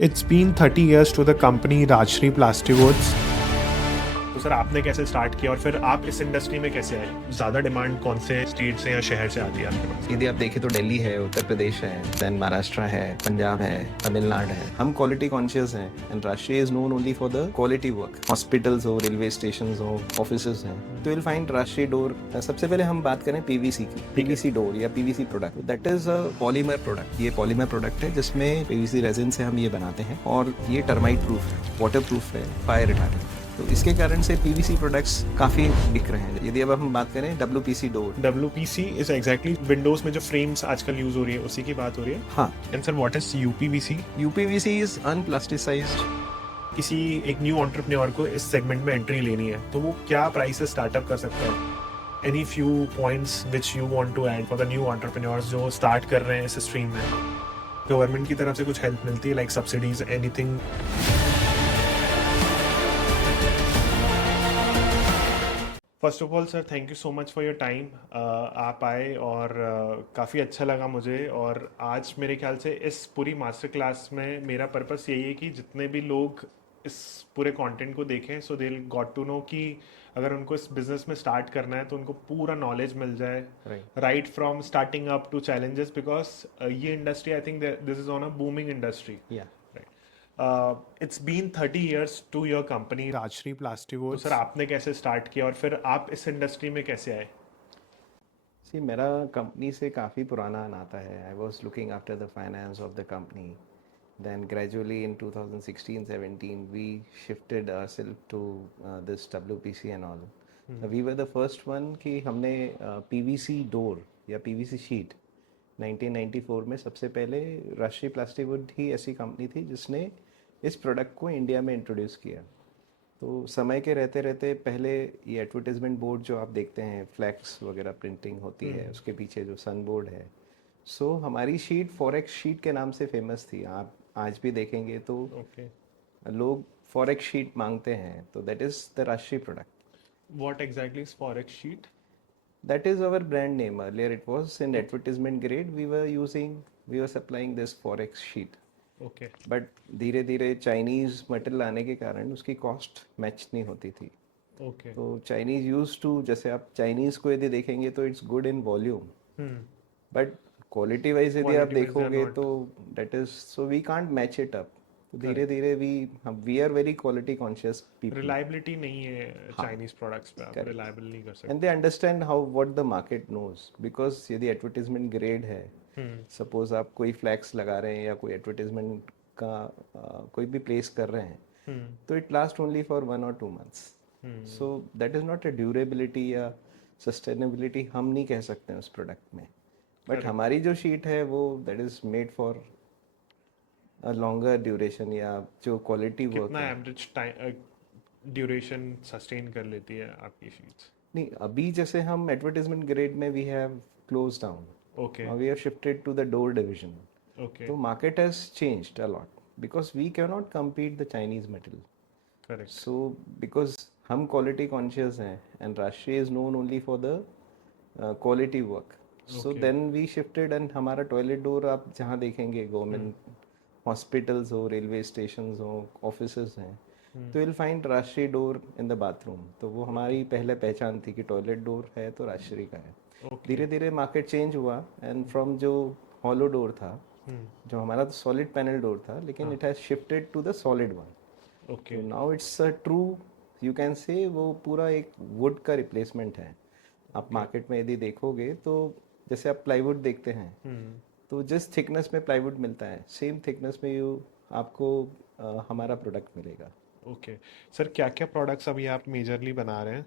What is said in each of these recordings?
It's been 30 years to the company Rajshri Plastiwoods. तो sir आपने कैसे स्टार्ट किया और फिर आप इस इंडस्ट्री में कैसे आए? ज़्यादा डिमांड कौन से स्टेट से या शहर से आती है आपके पास? यदि आप देखें तो दिल्ली है, उत्तर प्रदेश है, देन महाराष्ट्र है, पंजाब है, तमिलनाडु है। हम क्वालिटी कॉन्शियस हैं and Rashtriya is known only for the quality work. Hospitals हो, रेलवे स्टेशन हो, ऑफिसेज हैं, तो विल फाइंड राष्ट्रीय डोर। सबसे पहले हम बात करें पीवीसी की, पीवीसी डोर या PVC product, that is a polymer product. ये पॉलीमर प्रोडक्ट है जिसमें पीवीसी रेजिन से हम ये बनाते हैं और ये टर्माइट प्रूफ है, वाटर प्रूफ है, फायर रिटार्डेंट। तो इसके कारण से पीवीसी प्रोडक्ट्स काफ़ी बिक रहे हैं। यदि अब हम बात करें WPC door, WPC is exactly Windows में जो फ्रेम्स आजकल यूज हो रही है उसी की बात हो रही है। हाँ। And sir what is UPVC? UPVC is unplasticised. किसी एक न्यू एंटरप्रेन्योर को इस सेगमेंट में एंट्री लेनी है तो वो क्या प्राइस से स्टार्टअप कर सकता है? Any few points which you want to add for the new entrepreneurs जो स्टार्ट कर रहे हैं इस स्ट्रीम में? गवर्नमेंट की तरफ से कुछ हेल्प मिलती है, like subsidies, anything? First of all sir thank you so much for your time. आप आए और काफ़ी अच्छा लगा मुझे। और आज मेरे ख्याल से इस पूरी मास्टर क्लास में मेरा पर्पस यही है कि जितने भी लोग इस पूरे कंटेंट को देखें सो दे गॉट टू नो कि अगर उनको इस बिजनेस में स्टार्ट करना है तो उनको पूरा नॉलेज मिल जाए, right from starting up to challenges, because ये industry I think this is on a booming industry. It's been 30 years to your company Rajshree Plastiwoods. तो सर आपने कैसे स्टार्ट किया और फिर आप इस इंडस्ट्री में कैसे आए? सी, मेरा कंपनी से काफ़ी पुराना नाता है। I was looking after the finance of the company, then gradually in 2016-17 we shifted ourselves to this WPC and all. We were the first one कि हमने PVC डोर या PVC शीट 1994 में सबसे पहले राष्ट्रीय प्लास्टिकवुड ही ऐसी कंपनी थी जिसने इस प्रोडक्ट को इंडिया में इंट्रोड्यूस किया। तो समय के रहते रहते पहले ये एडवर्टाइजमेंट बोर्ड जो आप देखते हैं, फ्लैक्स वगैरह प्रिंटिंग होती है, उसके पीछे जो सन बोर्ड है, सो हमारी शीट फॉरेक्स शीट के नाम से फेमस थी। आप आज भी देखेंगे तो लोग फॉरेक्स शीट मांगते हैं, तो दैट इज़ द राष्ट्रीय product. What exactly is forex sheet? That is our brand name. Earlier it was in advertisement grade. We were supplying this forex sheet. Okay. But धीरे धीरे चाइनीज़ मटेरियल आने के कारण उसकी कॉस्ट मैच नहीं होती थी। ओके। तो चाइनीज़ यूज टू, जैसे आप चाइनीज़ को यदि देखेंगे तो it's good in volume, but quality wise यदि आप देखोगे तो that is, so we can't match it up. तो धीरे धीरे we are very quality conscious people. Reliability नहीं है चाइनीज प्रोडक्ट्स पे, आप रिलायबल नहीं कर सकते। And they understand how what the market knows, because यदि एडवर्टीजमेंट ग्रेड है, सपोज आप कोई फ्लैक्स लगा रहे हैं या कोई एडवर्टीजमेंट का कोई भी प्लेस कर रहे हैं, तो it last only for 1 or 2 months. So that is not a durability या सस्टेनेबिलिटी हम नहीं कह सकते हैं उस प्रोडक्ट में। बट हमारी जो शीट है वो that is made for a longer duration, या जो क्वालिटी वर्क कितना एवरेज टाइम ड्यूरेशन सस्टेन कर लेती है आपकी शीट्स? नहीं, अभी जैसे हम एडवर्टीजमेंट ग्रेड में we have close down, okay. We have shifted to the door division. Okay. तो market has changed a lot because we can not compete the Chinese metal. Correct. So because हम quality conscious हैं and Rashtriya is known only for the quality work, so then we shifted. And हमारा toilet door आप जहाँ देखेंगे, government hospitals हो, railway station हो, offices हैं, तो विल फाइंड राष्ट्रीय डोर इन द बाथरूम। तो वो हमारी पहले पहचान थी कि टॉयलेट डोर है तो राष्ट्रीय का है। धीरे धीरे मार्केट चेंज हुआ एंड फ्रॉम जो हॉलो डोर था, जो हमारा तो सॉलिड पैनल डोर था, लेकिन it has shifted to the solid one. Okay. Now it's a true, you can say वो पूरा एक वुड का रिप्लेसमेंट है। आप मार्केट में यदि देखोगे तो जैसे आप प्लाईवुड देखते हैं, तो जिस थिकनेस में प्लाईवुड मिलता है सेम थिकनेस में आपको हमारा प्रोडक्ट मिलेगा। ओके सर, क्या क्या प्रोडक्ट्स अभी आप मेजरली बना रहे हैं?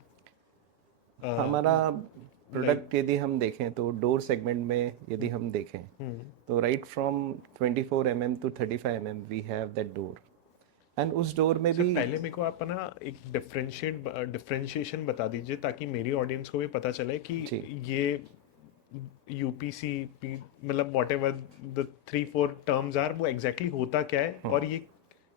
हमारा प्रोडक्ट यदि हम देखें तो डोर सेगमेंट में यदि हम देखें तो right from 24 mm to 35 mm we have that door. And उस डोर में भी पहले मेरे को आप ना एक डिफरेंशिएशन बता दीजिए ताकि मेरी ऑडियंस को भी पता चले कि ये UPC मतलब whatever the 3-4 terms are, वो एग्जैक्टली होता क्या है और ये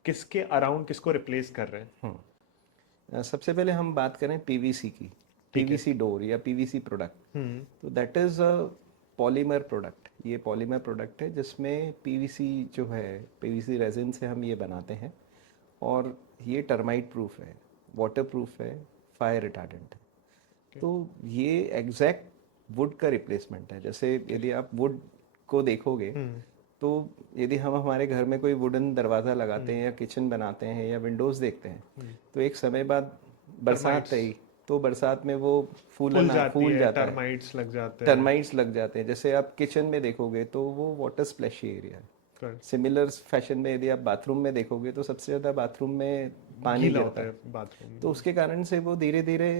किसके अराउंड किसको रिप्लेस कर रहे हैं? सबसे पहले हम बात करें पीवीसी की, पीवीसी डोर या पीवीसी प्रोडक्ट, तो that is a polymer product. ये पॉलीमर प्रोडक्ट है जिसमें पीवीसी जो है, पीवीसी रेजिन से हम ये बनाते हैं। और ये टर्माइट प्रूफ है, वाटर प्रूफ है, फायर रिटार्डेंट है। Okay. तो ये एग्जैक्ट वुड का रिप्लेसमेंट है। जैसे यदि आप वुड को देखोगे तो यदि हम हमारे घर में कोई वुडन दरवाज़ा लगाते हैं या किचन बनाते हैं या विंडोज़ देखते हैं तो एक समय बाद बरसात आई तो बरसात में वो फूल जाती फूल है, जाता है, टर्माइट्स लग जाते हैं। टर्माइट्स लग जाते हैं। जैसे आप किचन में देखोगे तो वो वाटर स्प्लैशी एरिया है। Correct. सिमिलर फैशन में यदि आप बाथरूम में देखोगे तो सबसे ज़्यादा बाथरूम में पानी गीला गिरता होता है। है बाथरूम। तो उसके कारण से वो धीरे धीरे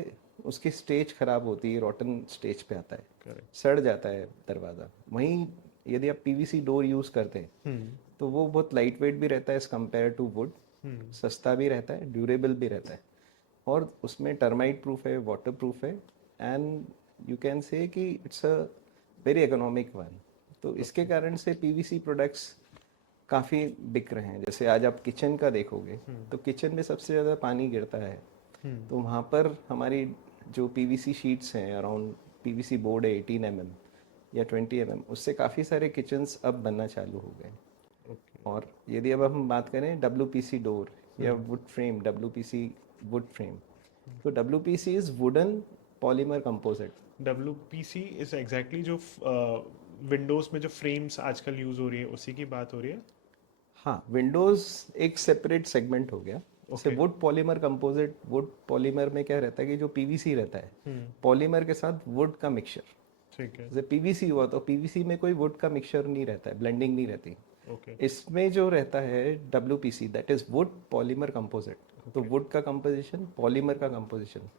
उसकी स्टेज खराब होती है, रॉटन स्टेज पे आता है, करेक्ट। सड़ जाता है दरवाज़ा। वहीं यदि आप पीवीसी डोर यूज़ करते हैं तो वो बहुत लाइट वेट भी रहता है एज़ कम्पेयर टू वुड, सस्ता भी रहता है, ड्यूरेबल भी रहता है, और उसमें टर्माइट प्रूफ है, वाटर प्रूफ है, एंड यू कैन से कि it's a very economic one. तो इसके कारण से पीवीसी प्रोडक्ट्स काफ़ी बिक रहे हैं। जैसे आज आप किचन का देखोगे तो किचन में सबसे ज़्यादा पानी गिरता है, तो वहाँ पर हमारी जो पीवीसी शीट्स हैं, अराउंड पीवीसी बोर्ड है 18 mm या 20 mm, उससे काफ़ी सारे किचन्स अब बनना चालू हो गए। और यदि अब हम बात करें डब्ल्यूपीसी डोर या wood frame, WPC wood frame, तो WPC is wooden polymer composite. WPC is exactly जो विंडोज में जो फ्रेम्स आजकल यूज हो रही है उसी की बात हो रही है। हाँ, विंडोज़ एक सेपरेट सेगमेंट हो गया। जैसे Okay. Would polymer composite, would polymer में क्या रहता है कि जो पीवीसी रहता है पॉलीमर के साथ वुड का मिक्सचर। ठीक है। जैसे पीवीसी हुआ तो पीवीसी में कोई वुड का मिक्सचर नहीं रहता है, ब्लेंडिंग नहीं रहती। ओके। इसमें जो रहता है WPC, that is wood polymer composite. तो वुड का कंपोजिशन, पॉलीमर का कंपोजिशन,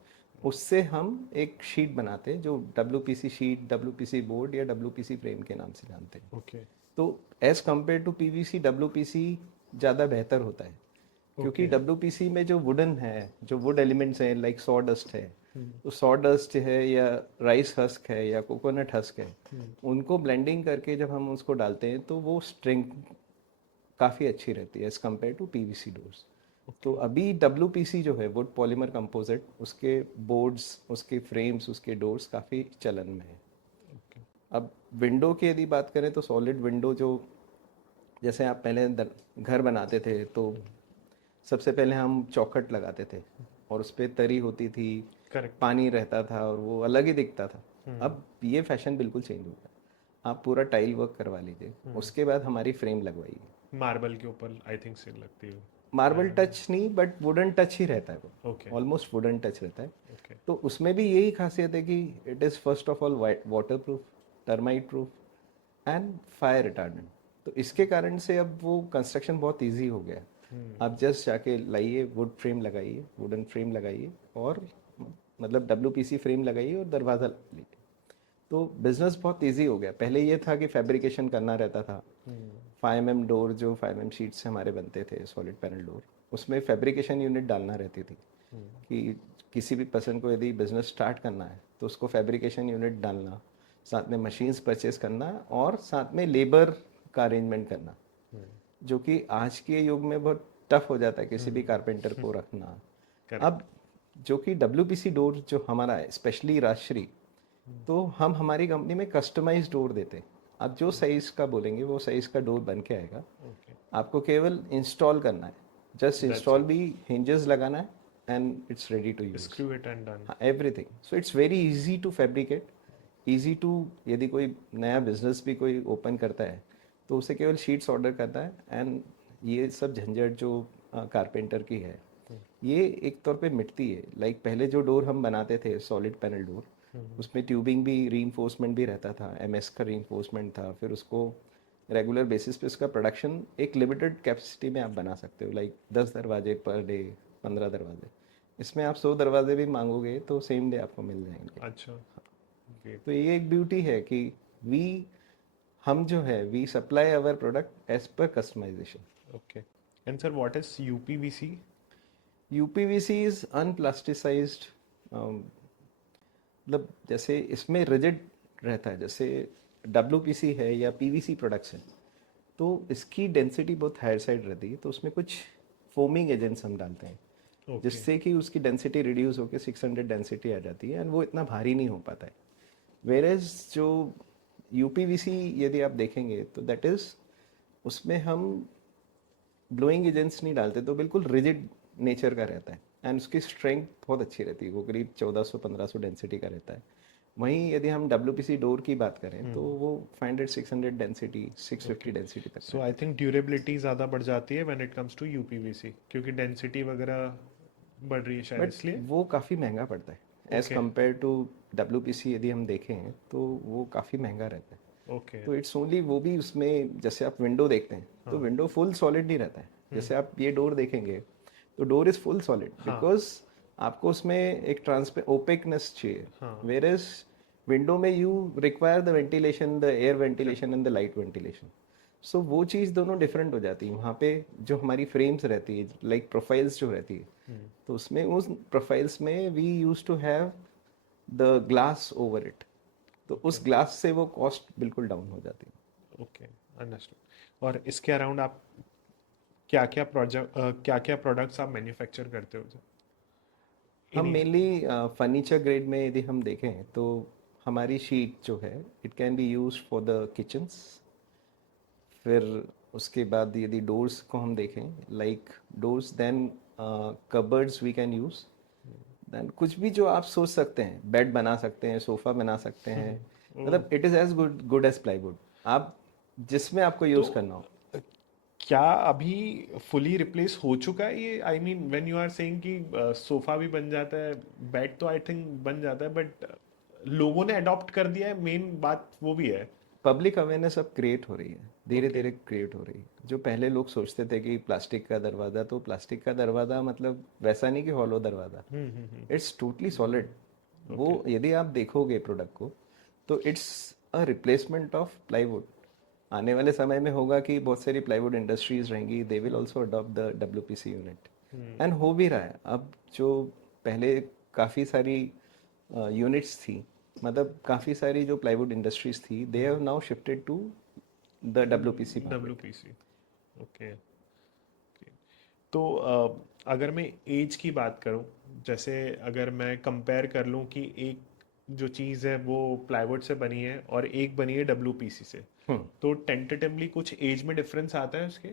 उससे हम एक शीट बनाते हैं जो डब्ल्यूपीसी शीट, डब्ल्यूपीसी बोर्ड या डब्ल्यूपीसी फ्रेम के नाम से जानते हैं। ओके। तो as compare to PVC, WPC ज़्यादा बेहतर होता है, क्योंकि Okay. डब्ल्यूपीसी में जो वुडन है, जो वुड एलिमेंट्स हैं, लाइक सॉ डस्ट है, तो सॉ डस्ट है या राइस हस्क है या कोकोनट हस्क है, उनको ब्लेंडिंग करके जब हम उसको डालते हैं तो वो स्ट्रेंथ काफ़ी अच्छी रहती है as compare to PVC doors. तो अभी डब्ल्यूपीसी जो है, वुड पॉलीमर कंपोजिट, उसके बोर्ड्स, उसके फ्रेम्स, उसके डोर्स काफ़ी चलन में है। अब विंडो की यदि बात करें तो सॉलिड विंडो, जो जैसे आप पहले घर बनाते थे तो सबसे पहले हम चौखट लगाते थे और उस पर तरी होती थी, करेक्ट। पानी रहता था और वो अलग ही दिखता था। अब ये फैशन बिल्कुल चेंज हो गया। आप पूरा टाइल वर्क करवा लीजिए, उसके बाद हमारी फ्रेम लगवाइए। मार्बल के ऊपर आई थिंक से लगती है। मार्बल टच नहीं, बट वुडन टच ही रहता है, वो ओके। ऑलमोस्ट वुडन टच रहता है। ओके। तो उसमें भी यही खासियत है कि it is first of all water proof, termite proof and fire retardant. तो इसके कारण से अब वो कंस्ट्रक्शन बहुत इजी हो गया। आप जस्ट जाके लाइए, वुड फ्रेम लगाइए, वुडन फ्रेम लगाइए, और मतलब डब्ल्यूपीसी फ्रेम लगाइए और दरवाज़ा लीजिए। तो बिजनेस बहुत इजी हो गया। पहले ये था कि फैब्रिकेशन करना रहता था। 5 mm डोर, जो 5 mm शीट से हमारे बनते थे सॉलिड पैनल डोर, उसमें फैब्रिकेशन यूनिट डालना रहती थी कि किसी भी पर्सन को यदि बिजनेस स्टार्ट करना है तो उसको फैब्रिकेशन यूनिट डालना, साथ में मशीन्स परचेज करना और साथ में लेबर का अरेंजमेंट करना, जो कि आज के युग में बहुत टफ हो जाता है किसी भी कारपेंटर को रखना। अब जो कि डब्ल्यूपीसी डोर जो हमारा है, स्पेशली राजश्री, तो हम हमारी कंपनी में कस्टमाइज डोर देते हैं। आप जो साइज़ का बोलेंगे वो साइज़ का डोर बन के आएगा। आपको केवल इंस्टॉल करना है, जस्ट इंस्टॉल भी, हिंजेस लगाना है, and it's ready to use. Screw it and done. Everything. So it's very easy to fabricate, easy to, यदि कोई नया बिजनेस भी कोई ओपन करता है तो उसे केवल शीट्स ऑर्डर करता है, एंड ये सब झंझट जो कारपेंटर की है ये एक तौर पे मिटती है। लाइक पहले जो डोर हम बनाते थे सॉलिड पैनल डोर, उसमें ट्यूबिंग भी, रीइंफोर्समेंट भी रहता था, एमएस का रीइंफोर्समेंट था, फिर उसको रेगुलर बेसिस पे उसका प्रोडक्शन एक लिमिटेड कैपेसिटी में आप बना सकते हो, लाइक 10 दरवाजे पर डे, 15 दरवाजे। इसमें आप 100 दरवाजे भी मांगोगे तो सेम डे आपको मिल जाएंगे। अच्छा। तो ये एक ब्यूटी है कि वी हम जो है, we supply our product as per customization. Okay. And sir what is UPVC? UPVC is unplasticized, मतलब जैसे इसमें रिजिड रहता है, जैसे डब्ल्यूपीसी है या पीवीसी प्रोडक्ट्स हैं, तो इसकी डेंसिटी बहुत हायर साइड रहती है, तो उसमें कुछ फोमिंग एजेंट्स हम डालते हैं जिससे कि उसकी डेंसिटी रिड्यूस होकर 600 डेंसिटी आ जाती है, एंड वो इतना भारी नहीं हो पाता है। वेरेज जो यूपीवीसी यदि आप देखेंगे तो दैट इज, उसमें हम ब्लोइंग एजेंट्स नहीं डालते, तो बिल्कुल रिजिड नेचर का रहता है एंड उसकी स्ट्रेंथ बहुत अच्छी रहती है, वो करीब 1400-1500 डेंसिटी का रहता है। वहीं यदि हम डब्ल्यूपीसी डोर की बात करें तो वो 500-600 डेंसिटी, ओके, 650 डेंसिटी तक सो आई रहता है। थिंक ड्यूरेबिलिटी ज़्यादा बढ़ जाती है when it comes to uPVC, क्योंकि डेंसिटी वगैरह बढ़ रही है शायद बट इसलिए। वो काफ़ी महंगा पड़ता है as okay. Compare to WPC. यदि हम देखें तो वो काफ़ी महंगा रहता है। ओके। तो इट्स ओनली, वो भी उसमें जैसे आप विंडो देखते हैं तो हाँ। विंडो फुल सॉलिड नहीं रहता है। जैसे आप ये डोर देखेंगे तो डोर इज़ फुल सॉलिड हाँ। बिकॉज आपको उसमें एक ट्रांसपे ओपेकनेस चाहिए, हाँ। वेर एज विंडो में you require the ventilation, the air ventilation and the light ventilation. So वो चीज़ दोनों डिफरेंट हो जाती है वहाँ पे। जो हमारी फ्रेम्स रहती है, लाइक प्रोफाइल्स जो रहती है, तो उसमें उस प्रोफाइल्स में we use to have the glass over it, तो ओके। उस ग्लास से वो कॉस्ट बिल्कुल डाउन हो जाती है। Okay, understood. और इसके अराउंड आप क्या क्या क्या क्या प्रोडक्ट्स आप मैन्युफैक्चर करते हो हम इन्हीं? मेनली फर्नीचर ग्रेड में यदि हम देखें तो हमारी शीट जो है it can be use for the kitchens. फिर उसके बाद यदि डोर्स को हम देखें, like doors, then cupboards we can use, then कुछ भी जो आप सोच सकते हैं, बेड बना सकते हैं, सोफा बना सकते हैं, ओ, मतलब it is as good good as plywood, आप जिसमें आपको तो यूज़ करना हो। क्या अभी फुली रिप्लेस हो चुका है ये? I mean when you are saying कि सोफा भी बन जाता है, बेड तो आई थिंक बन जाता है, बट लोगों ने अडॉप्ट कर दिया है, मेन बात वो भी है। पब्लिक अवेयरनेस अब क्रिएट हो रही है, धीरे ओके। धीरे क्रिएट हो रही है। जो पहले लोग सोचते थे कि प्लास्टिक का दरवाज़ा, तो प्लास्टिक का दरवाज़ा मतलब वैसा नहीं कि हॉलो दरवाज़ा, इट्स टोटली सॉलिड। वो ओके। यदि आप देखोगे प्रोडक्ट को तो it's a replacement of plywood. आने वाले समय में होगा कि बहुत सारी प्लाईवुड इंडस्ट्रीज रहेंगी, they will also adopt the WPC unit, and हो भी रहा है अब। जो पहले काफ़ी सारी यूनिट्स थी, मतलब काफ़ी सारी जो प्लाईवुड इंडस्ट्रीज थी, they have now shifted to the WPC market. WPC. Okay. तो अगर मैं एज की बात करूं, जैसे अगर मैं कंपेयर कर लूं कि एक जो चीज़ है वो प्लाईवुड से बनी है और एक बनी है डब्ल्यूपीसी से, तो टेंटेटिवली कुछ एज में डिफरेंस आता है उसके?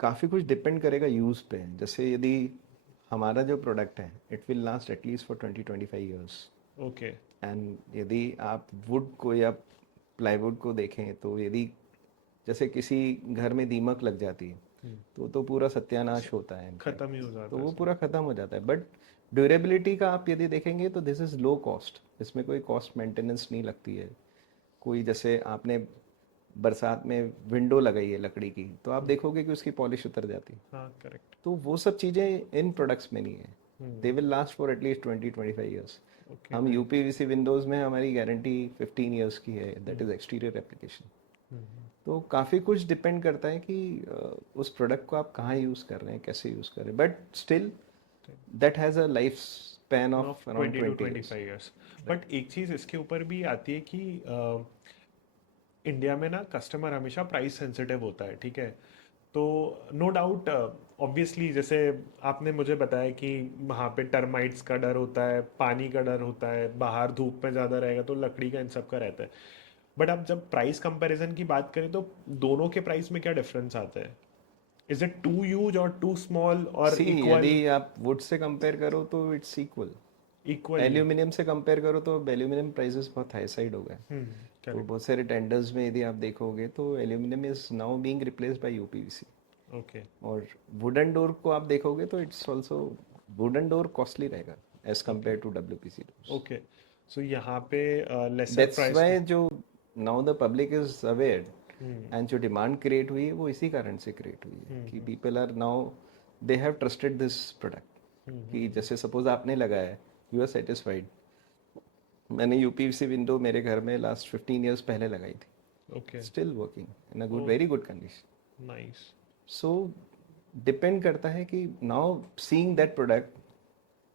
काफ़ी कुछ डिपेंड करेगा यूज़ पे। जैसे यदि हमारा जो प्रोडक्ट है it will last at least for 20-25 years, okay. And यदि आप वुड को या प्लाईवुड को देखें तो यदि जैसे किसी घर में दीमक लग जाती है तो पूरा सत्यानाश होता है ख़त्म इनफैक्ट, ही हो तो जाता है वो सब। पूरा ख़त्म हो जाता है। बट ड्यूरेबिलिटी का आप यदि देखेंगे तो दिस इज़ लो कॉस्ट, इसमें कोई कॉस्ट मेंटेनेंस नहीं लगती है कोई। जैसे आपने बरसात में विंडो लगाई है लकड़ी की, तो आप देखोगे कि उसकी पॉलिश उतर जाती है। हाँ, करेक्ट। तो वो सब चीज़ें इन प्रोडक्ट्स में नहीं है। They will last for at least 20-25 years. Okay, हम नाइस। यूपीवीसी विंडोज़ में हमारी गारंटी 15 ईयर्स की है, दैट इज़ एक्सटीरियर एप्लीकेशन। तो काफ़ी कुछ डिपेंड करता है कि उस प्रोडक्ट को आप कहाँ यूज़ कर रहे हैं, कैसे यूज़ कर रहे हैं, but still that has a life span of of around 20 to 25 20 years. Years. But एक चीज़ इसके ऊपर भी आती है कि इंडिया में ना कस्टमर हमेशा प्राइस सेंसिटिव होता है, ठीक है? तो नो डाउट, ऑब्वियसली जैसे आपने मुझे बताया कि वहाँ पे टर्माइट्स का डर होता है, पानी का डर होता है, बाहर धूप में ज़्यादा रहेगा तो लकड़ी का इन सब का रहता है। बट अब जब प्राइस कंपैरिजन की बात करें तो दोनों के प्राइस में क्या डिफरेंस आता है? इज इट टू ह्यूज और टू स्मॉल और सी, यदि इक्वल? आप वुड से कंपेयर करो तो इट्स इक्वल। इक्वली। एल्यूमिनियम से कंपेयर करो तो एल्यूमिनियम प्राइसेस बहुत हाई साइड हो गए। तो करेक्ट। बहुत सारे टेंडर्स में यदि आप देखोगे तो aluminium is now being replaced by UPVC. Okay. और वुडन डोर को आप देखोगे तो it's also, wooden door costly रहेगा as okay. Compare to WPC doors. Okay, so यहाँ पे लेसर दैट्स प्राइस। वाई जो now the public is aware, and जो डिमांड क्रिएट हुई है वो इसी कारण से क्रिएट हुई है कि people are now, they have trusted this product. कि जैसे सपोज आपने लगाया, यू आर सेटिस्फाइड। मैंने यूपीवीसी विंडो मेरे घर में लास्ट 15 ईयर्स पहले लगाई थी, okay. Still working in a good, ओ, very good condition. Nice. So depend करता है कि नाउ सीइंग दैट प्रोडक्ट,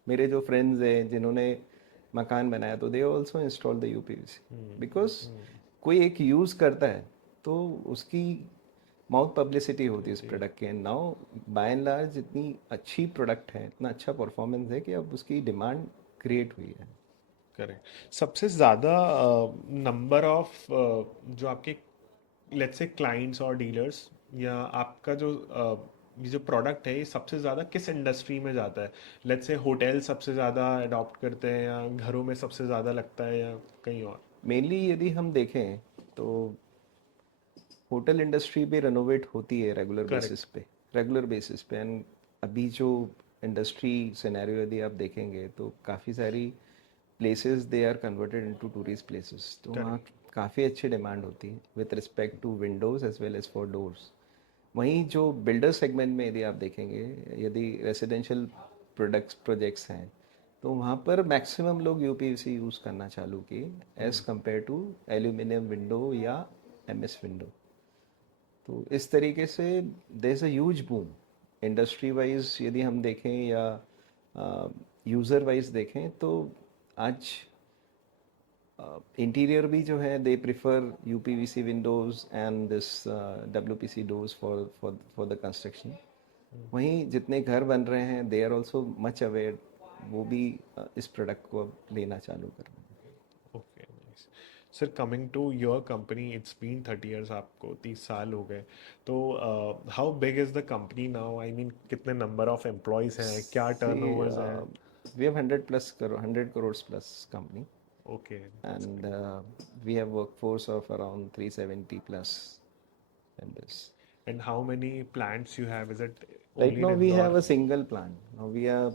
मेरे जो फ्रेंड्स हैं जिन्होंने मकान बनाया तो they also install the UPVC, because कोई एक यूज़ करता है तो उसकी माउथ पब्लिसिटी होती है इस प्रोडक्ट की। And now by and large इतनी अच्छी प्रोडक्ट है, इतना अच्छा परफॉर्मेंस है कि अब उसकी डिमांड क्रिएट हुई है। करेक्ट। सबसे ज़्यादा नंबर ऑफ जो आपके लेट्स से क्लाइंट्स और डीलर्स या आपका जो ये जो प्रोडक्ट है ये सबसे ज़्यादा किस इंडस्ट्री में जाता है? लेट्स से होटल सबसे ज़्यादा अडॉप्ट करते हैं या घरों में सबसे ज़्यादा लगता है या कहीं और? मेनली यदि हम देखें तो होटल इंडस्ट्री भी रेनोवेट होती है करेक्ट। रेगुलर बेसिस पे एंड अभी जो इंडस्ट्री सिनेरियो यदि आप देखेंगे तो काफ़ी सारी places they are converted into tourist places, तो वहाँ करेक्ट। काफ़ी अच्छी डिमांड होती है with respect to windows as well as for doors. वहीं जो बिल्डर सेगमेंट में यदि आप देखेंगे, यदि रेसिडेंशियल प्रोजेक्ट्स हैं तो वहाँ पर मैक्सिमम लोग यूपीवीसी यूज़ करना चालू किए as compare to aluminium window या एमएस विंडो। तो इस तरीके से there is a huge boom industry wise यदि हम देखें या यूज़र वाइज देखें तो आज इंटीरियर भी जो है they prefer uPVC windows and this WPC doors for the construction. वहीं जितने घर बन रहे हैं they are also much aware, वो भी इस प्रोडक्ट को अब लेना चालू कर रहे हैं। Okay, nice. Sir, coming to your company, it's been 30 years, आपको 30 साल हो गए। तो how big is the company now? I mean कितने नंबर ऑफ एम्प्लॉयज़ हैं, क्या See, टर्नओवर्स हैं? we have 100 crores plus company, okay, that's and great. we have workforce of around 370 plus members. And how many plants you have? Is it Right only in now we have Indore? a single plant. Now we are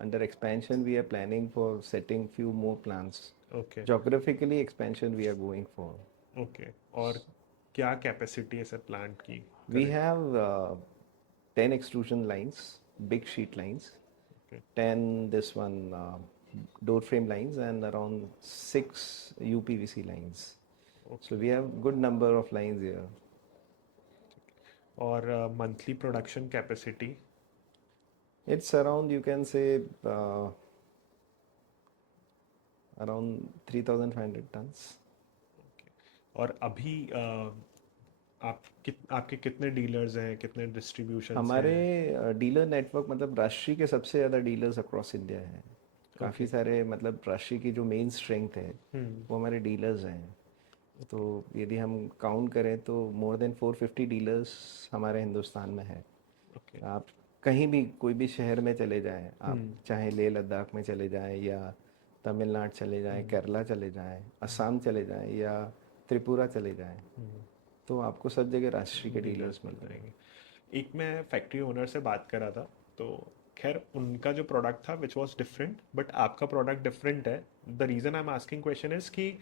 under expansion. We are planning for setting few more plants. Okay. Geographically expansion we are going for. Okay, और क्या capacity है sir plant की We current? have 10 extrusion lines, big sheet lines, okay. 10 this one door frame lines, and around 6 UPVC lines. So okay. we have good number of lines here. और monthly production capacity? It's around, you can say, around 3,500 tons. और अभी आपके कितने dealers हैं, कितने distributions हमारे हैं? Dealer network मतलब राष्ट्रीय के सबसे ज़्यादा डीलर्स अक्रॉस इंडिया हैं। काफ़ी ओके। सारे मतलब राष्ट्रीय की जो मेन स्ट्रेंथ है वो हमारे डीलर्स हैं। तो यदि हम काउंट करें तो मोर देन 450 डीलर्स हमारे हिंदुस्तान में है। ओके। आप कहीं भी कोई भी शहर में चले जाएं, आप चाहे लेह लद्दाख में चले जाएं या तमिलनाडु चले जाएं, केरला चले जाएं, असम चले जाएं या त्रिपुरा चले जाएं, तो आपको सब जगह राष्ट्रीय के डीलर्स डीलर्स मिल मिल जाएंगे। एक मैं फैक्ट्री ओनर से बात कर रहा था, तो खैर उनका जो प्रोडक्ट था विच वाज डिफरेंट, बट आपका प्रोडक्ट डिफरेंट है। The reason I am asking question is कि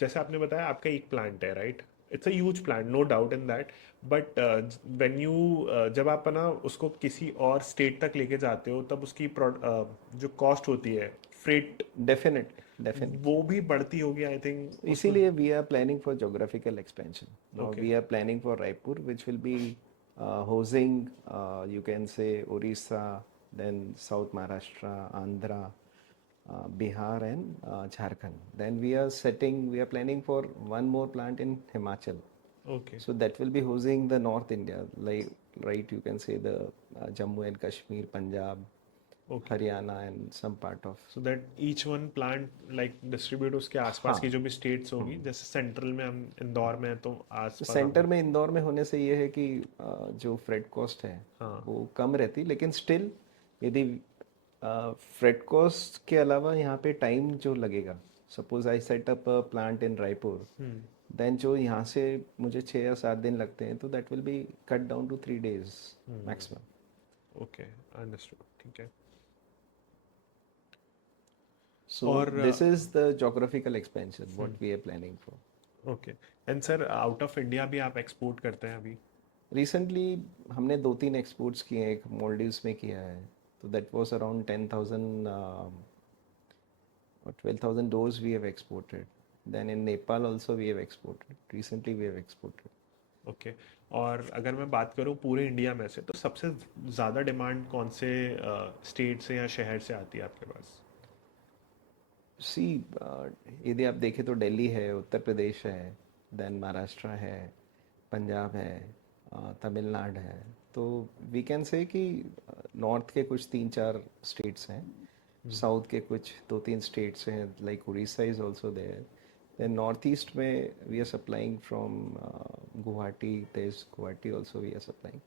जैसे आपने बताया आपका एक प्लांट है, right? It's a huge plant, no doubt in that. But when you जब आप ना उसको किसी और स्टेट तक लेके जाते हो तब उसकी जो कॉस्ट होती है, फ्रेट, डेफिनेटली डेफिनेटली। वो भी बढ़ती होगी आई थिंक उसमें। इसीलिए we are planning for geographical expansion. Now okay. We are planning for Raipur which will be housing you can say Orissa, then south Maharashtra, Andhra, Bihar and Jharkhand. Then we are planning for one more plant in Himachal. Okay. So that will be hosting the North India, like right you can say the Jammu and Kashmir, Punjab, okay. Haryana and some part of. So that each one plant like distribute उसके आसपास की हाँ, जो भी states होगी, जैसे central में हम इंदौर में हैं तो तो आसपास सेंटर आपने। में इंदौर में होने से ये है कि जो फ्रेट कॉस्ट है हाँ। वो कम रहती, लेकिन स्टिल यदि फ्रेट कॉस्ट के अलावा यहाँ पे टाइम जो लगेगा, suppose I set up a plant in Raipur, then जो यहाँ से मुझे 6 या 7 दिन लगते हैं तो that will be cut down to 3 days maximum. Okay, understood, ठीक है। सो और this is the geographical expansion what we are planning for. Okay. And sir, out of India भी आप एक्सपोर्ट करते हैं अभी? रिसेंटली हमने 2-3 एक्सपोर्ट्स किए हैं, एक मोल्डिव्स में किया है, तो that was around 10,000 or 12,000 doors we have exported. Then in Nepal also we have exported. Recently we have exported. Okay. और अगर मैं बात करूँ पूरे इंडिया में से, तो सबसे ज़्यादा डिमांड कौन से स्टेट से या शहर से आती है आपके पास? See, यदि आप देखें तो दिल्ली है, उत्तर प्रदेश है, देन महाराष्ट्र है, पंजाब है, तमिलनाडु है। तो वी कैन से कि नॉर्थ के कुछ 3-4 स्टेट्स हैं साउथ के कुछ 2-3 स्टेट्स हैं, like Orissa is also there. Then north east में we are supplying from Guwahati, there is Guwahati also we are supplying.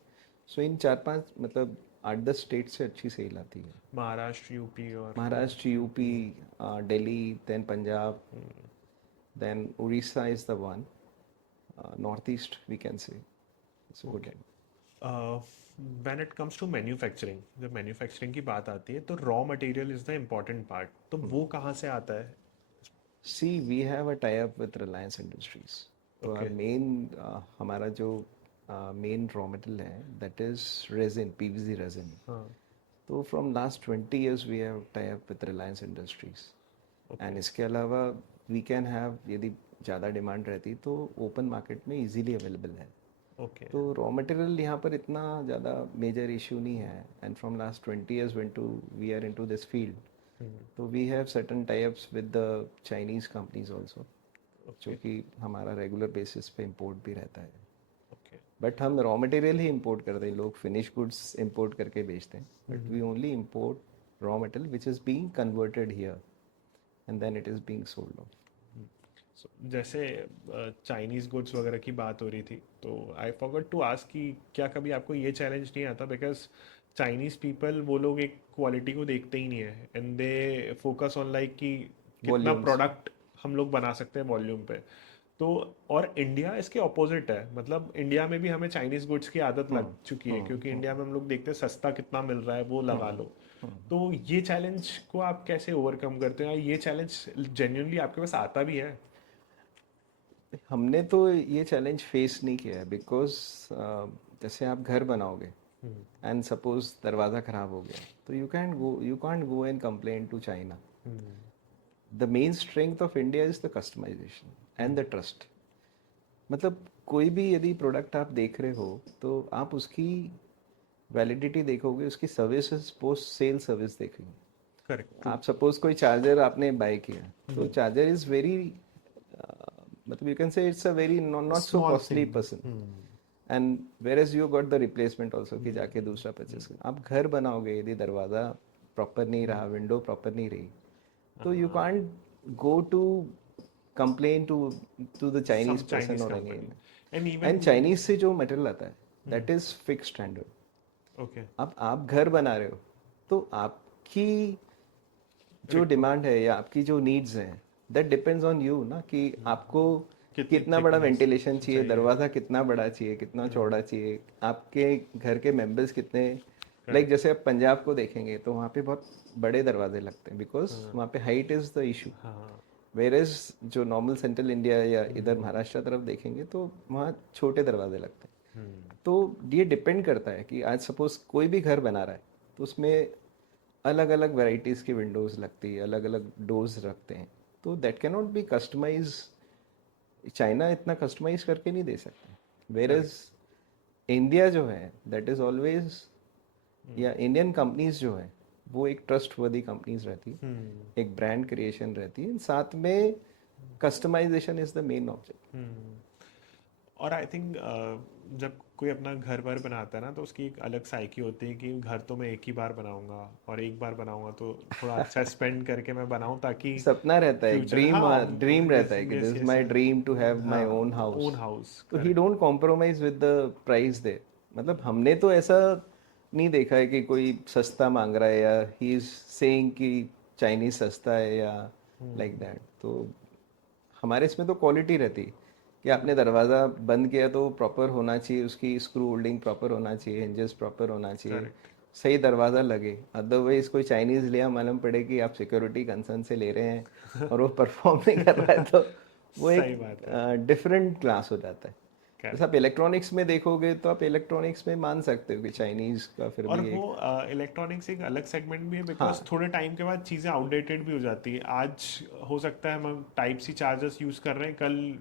So in 4-5 मतलब 8-10 स्टेट से अच्छी सेल आती है. महाराष्ट्र, यूपी और Maharashtra, UP, Delhi, then Punjab, then Orissa is the one. Northeast, we can say. It's a good okay. one. When it comes to manufacturing, जब manufacturing की बात आती है तो raw material is the important part, तो वो कहाँ से आता है? See, we have a tie-up with Reliance Industries. तो ओके. our main हमारा जो main raw material है, that is resin, PVC resin. हाँ. तो from last 20 years we have tie-up with Reliance Industries. Okay. And इसके अलावा we can have, यदि ज़्यादा डिमांड रहती तो ओपन मार्केट में इजीली अवेलेबल है. ओके. तो रॉ मटेरियल यहाँ पर इतना ज़्यादा मेजर इशू नहीं है. And from last 20 years when to we are into this field, तो we have certain tie-ups with the Chinese companies also, जो कि हमारा रेगुलर बेसिस पे इंपोर्ट भी रहता है. ओके. बट हम रॉ मटेरियल ही इंपोर्ट करते हैं, लोग फिनिश गुड्स इंपोर्ट करके बेचते हैं. But we only import raw material which is being converted here and then it is being sold off. जैसे चाइनीज़ गुड्स वगैरह की बात हो रही थी, तो आई फॉरगॉट टू आस्क कि क्या कभी आपको ये चैलेंज नहीं आता, बिकॉज चाइनीज़ पीपल वो लोग एक क्वालिटी को देखते ही नहीं है and they focus on like कि कितना Volumes. प्रोडक्ट हम लोग बना सकते हैं वॉल्यूम पे. तो और इंडिया इसके ऑपोजिट है, मतलब इंडिया में भी हमें चाइनीज़ गुड्स की आदत लग चुकी है, क्योंकि इंडिया में हम लोग देखते हैं सस्ता कितना मिल रहा है वो लगा लो. तो ये चैलेंज को आप कैसे ओवरकम करते हैं? ये चैलेंज जेन्युइनली आपके पास आता भी है? हमने तो ये चैलेंज फेस नहीं किया है, बिकॉज जैसे आप घर बनाओगे एंड सपोज दरवाज़ा ख़राब हो गया, तो you can't go and complain to China. The main strength of India is the customization and the trust. मतलब कोई भी यदि प्रोडक्ट आप देख रहे हो तो आप उसकी वैलिडिटी देखोगे, उसकी सर्विसेज, पोस्ट सेल सर्विस देखेंगे. करेक्ट. आप सपोज कोई चार्जर आपने बाय किया, तो चार्जर इज़ वेरी, मतलब you can say it's a very not so Small costly thing. Person. And whereas you got the replacement also, कि जाके दूसरा परचेस कर. आप घर बनाओगे, यदि दरवाज़ा प्रॉपर नहीं रहा, विंडो प्रॉपर नहीं रही, तो you can't go to complain to the Chinese Some person Chinese और company. Again. And and even Chinese से जो मटेरियल आता है, that is fix standard. okay. अब आप घर बना रहे हो, तो आपकी जो डिमांड है या आपकी जो नीड्स हैं, दैट डिपेंड्स ऑन यू ना, कि आपको कितना बड़ा वेंटिलेशन चाहिए, दरवाज़ा कितना बड़ा चाहिए, कितना चौड़ा चाहिए, आपके घर के मेंबर्स कितने. लाइक जैसे आप पंजाब को देखेंगे तो वहाँ पे बहुत बड़े दरवाजे लगते हैं, बिकॉज वहाँ पे हाइट इज़ द इशू. हाँ. वेरेज जो नॉर्मल सेंट्रल इंडिया या इधर महाराष्ट्र तरफ देखेंगे तो वहाँ छोटे दरवाजे लगते हैं. तो ये डिपेंड करता है कि आज सपोज कोई भी घर बना रहा है, तो उसमें अलग अलग वेराइटीज़ की विंडोज़ लगती है, अलग अलग डोर्स रखते हैं. तो that can not be customize. China इतना कस्टमाइज करके नहीं दे सकते. वेरेज इंडिया जो है, दैट इज़ ऑलवेज, या इंडियन कंपनीज जो है वो एक ट्रस्ट वर्दी कंपनीज रहती है, एक ब्रांड क्रिएशन रहती है, साथ में customization is the main object. और आई थिंक जब कोई अपना घर वर बनाता है ना, तो उसकी एक अलग साइकी होती है कि घर तो मैं एक ही बार बनाऊंगा, और एक बार बनाऊंगा तो थोड़ा अच्छा स्पेंड करके मैं बनाऊं, ताकि सपना रहता है, फ्यूचर. ड्रीम हाँ. ड्रीम रहता है कि yes, this is yes, my yes. Dream to have my हाँ, ओन हाउस. own house. तो ही Correct. Don't compromise with the price they. मतलब हमने तो ऐसा नहीं देखा है कि कोई सस्ता मांग रहा है, या ही इज सेइंग कि चाइनीज सस्ता है या लाइक दैट. तो हमारे इसमें तो क्वालिटी रहती है कि आपने दरवाज़ा बंद किया तो प्रॉपर होना चाहिए, उसकी स्क्रू होल्डिंग प्रॉपर होना चाहिए, हिंजेस प्रॉपर होना चाहिए, सही दरवाज़ा लगे. अदरवाइज कोई चाइनीज़ लिया, मालूम पड़े कि आप सिक्योरिटी कंसर्न से ले रहे हैं और वो परफॉर्म नहीं कर रहा है, तो वो सही बात एक डिफरेंट क्लास हो जाता है. जैसे आप इलेक्ट्रॉनिक्स में देखोगे तो आप इलेक्ट्रॉनिक्स में मान सकते हो कि चाइनीज़ का फिर और भी वो एक, इलेक्ट्रॉनिक्स एक अलग सेगमेंट भी है, बिकॉज थोड़े टाइम के बाद चीज़ें आउटडेटेड भी हो जाती है. आज हो सकता है हम टाइप सी चार्जर्स यूज़ कर रहे हैं, कल